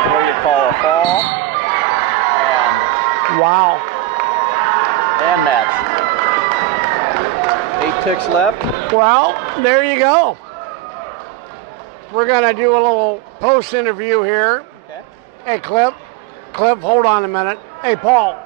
What do you call a fall? Wow. And match. 8 ticks left. Well, there you go. We're going to do a little post interview here. Okay. Hey, Cliff, hold on a minute. Hey, Paul.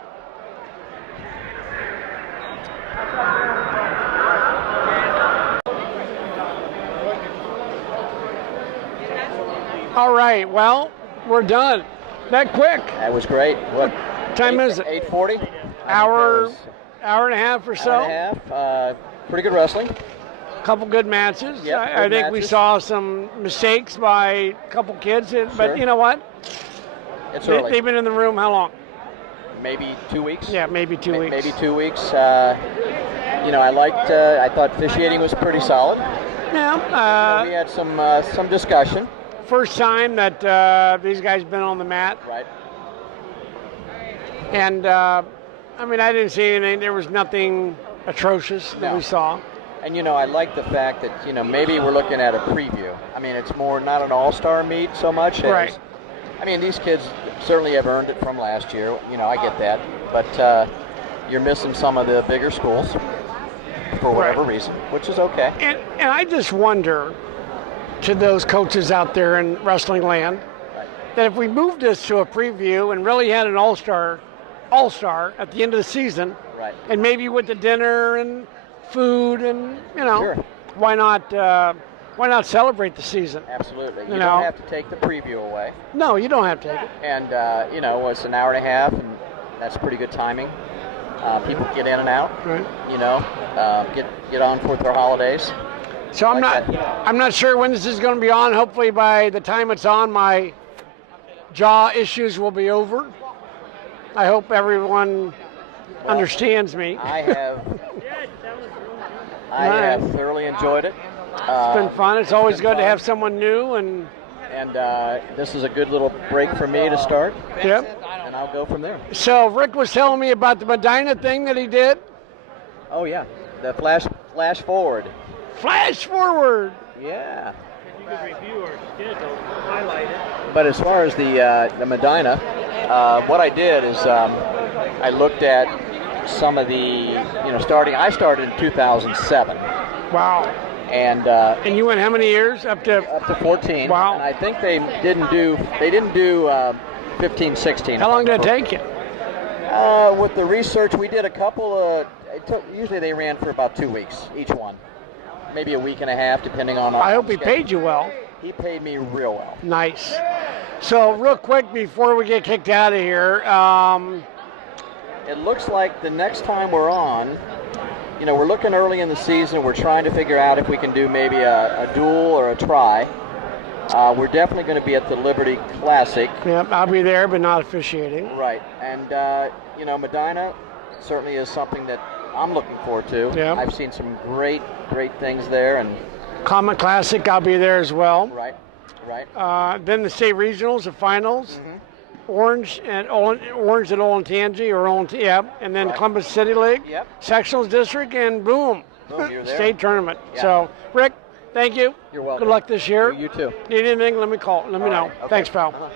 All right, well, we're done. That quick. That was great. What time is it? 8:40. Hour and a half or so. Hour and a half. Pretty good wrestling. Couple good matches. Yep, I think we saw some mistakes by a couple kids, but you know what? It's early. They've been in the room how long? Maybe 2 weeks. Yeah, maybe 2 weeks. Maybe 2 weeks. I liked. I thought officiating was pretty solid. Yeah. We had some discussion. First time that these guys been on the mat. Right. And I didn't see anything. There was nothing atrocious that we saw. And I like the fact that maybe we're looking at a preview. I mean, it's more not an all-star meet so much as. Right. I mean, these kids certainly have earned it from last year. I get that, but you're missing some of the bigger schools for whatever reason, which is okay. And I just wonder, to those coaches out there in wrestling land, that if we moved this to a preview and really had an all-star at the end of the season, right, and maybe with the dinner and food and Sure. why not celebrate the season? Absolutely. You don't have to take the preview away. No, you don't have to take it. And it's an hour and a half, and that's pretty good timing. People get in and out. Right. Get on for their holidays. So I'm not sure when this is going to be on. Hopefully by the time it's on, my jaw issues will be over. I hope everyone understands me. I have thoroughly enjoyed it. It's been fun. It's always good to have someone new, and this is a good little break for me to start. Yep. And I'll go from there. So Rick was telling me about the Medina thing that he did. Oh yeah, the flash forward. Flash forward. Yeah. You could review our schedule, highlight it. But as far as the Medina, what I did is I looked at some of the I started in 2007. Wow. And you went how many years? Up to 14. Wow. And I think they didn't do 15, 16. How long did it take you? With the research, we did a couple of. Usually they ran for about 2 weeks each one, maybe a week and a half, depending on. I hope he paid you well. He paid me real well. Nice. So real quick before we get kicked out of here, it looks like the next time we're on. We're looking early in the season. We're trying to figure out if we can do maybe a duel or a try. We're definitely going to be at the Liberty Classic. Yep, I'll be there, but not officiating. Right, and Medina certainly is something that I'm looking forward to. Yeah. I've seen some great things there, and Comet Classic, I'll be there as well. Right. Then the state regionals, the finals. Mm-hmm. Orange at Olentangy and then Columbus City League, sectionals district, and boom, you're there. state tournament. Yeah. So, Rick, thank you. You're welcome. Good luck this year. You too. Need anything? Let me know. Okay. Thanks, pal. Uh-huh.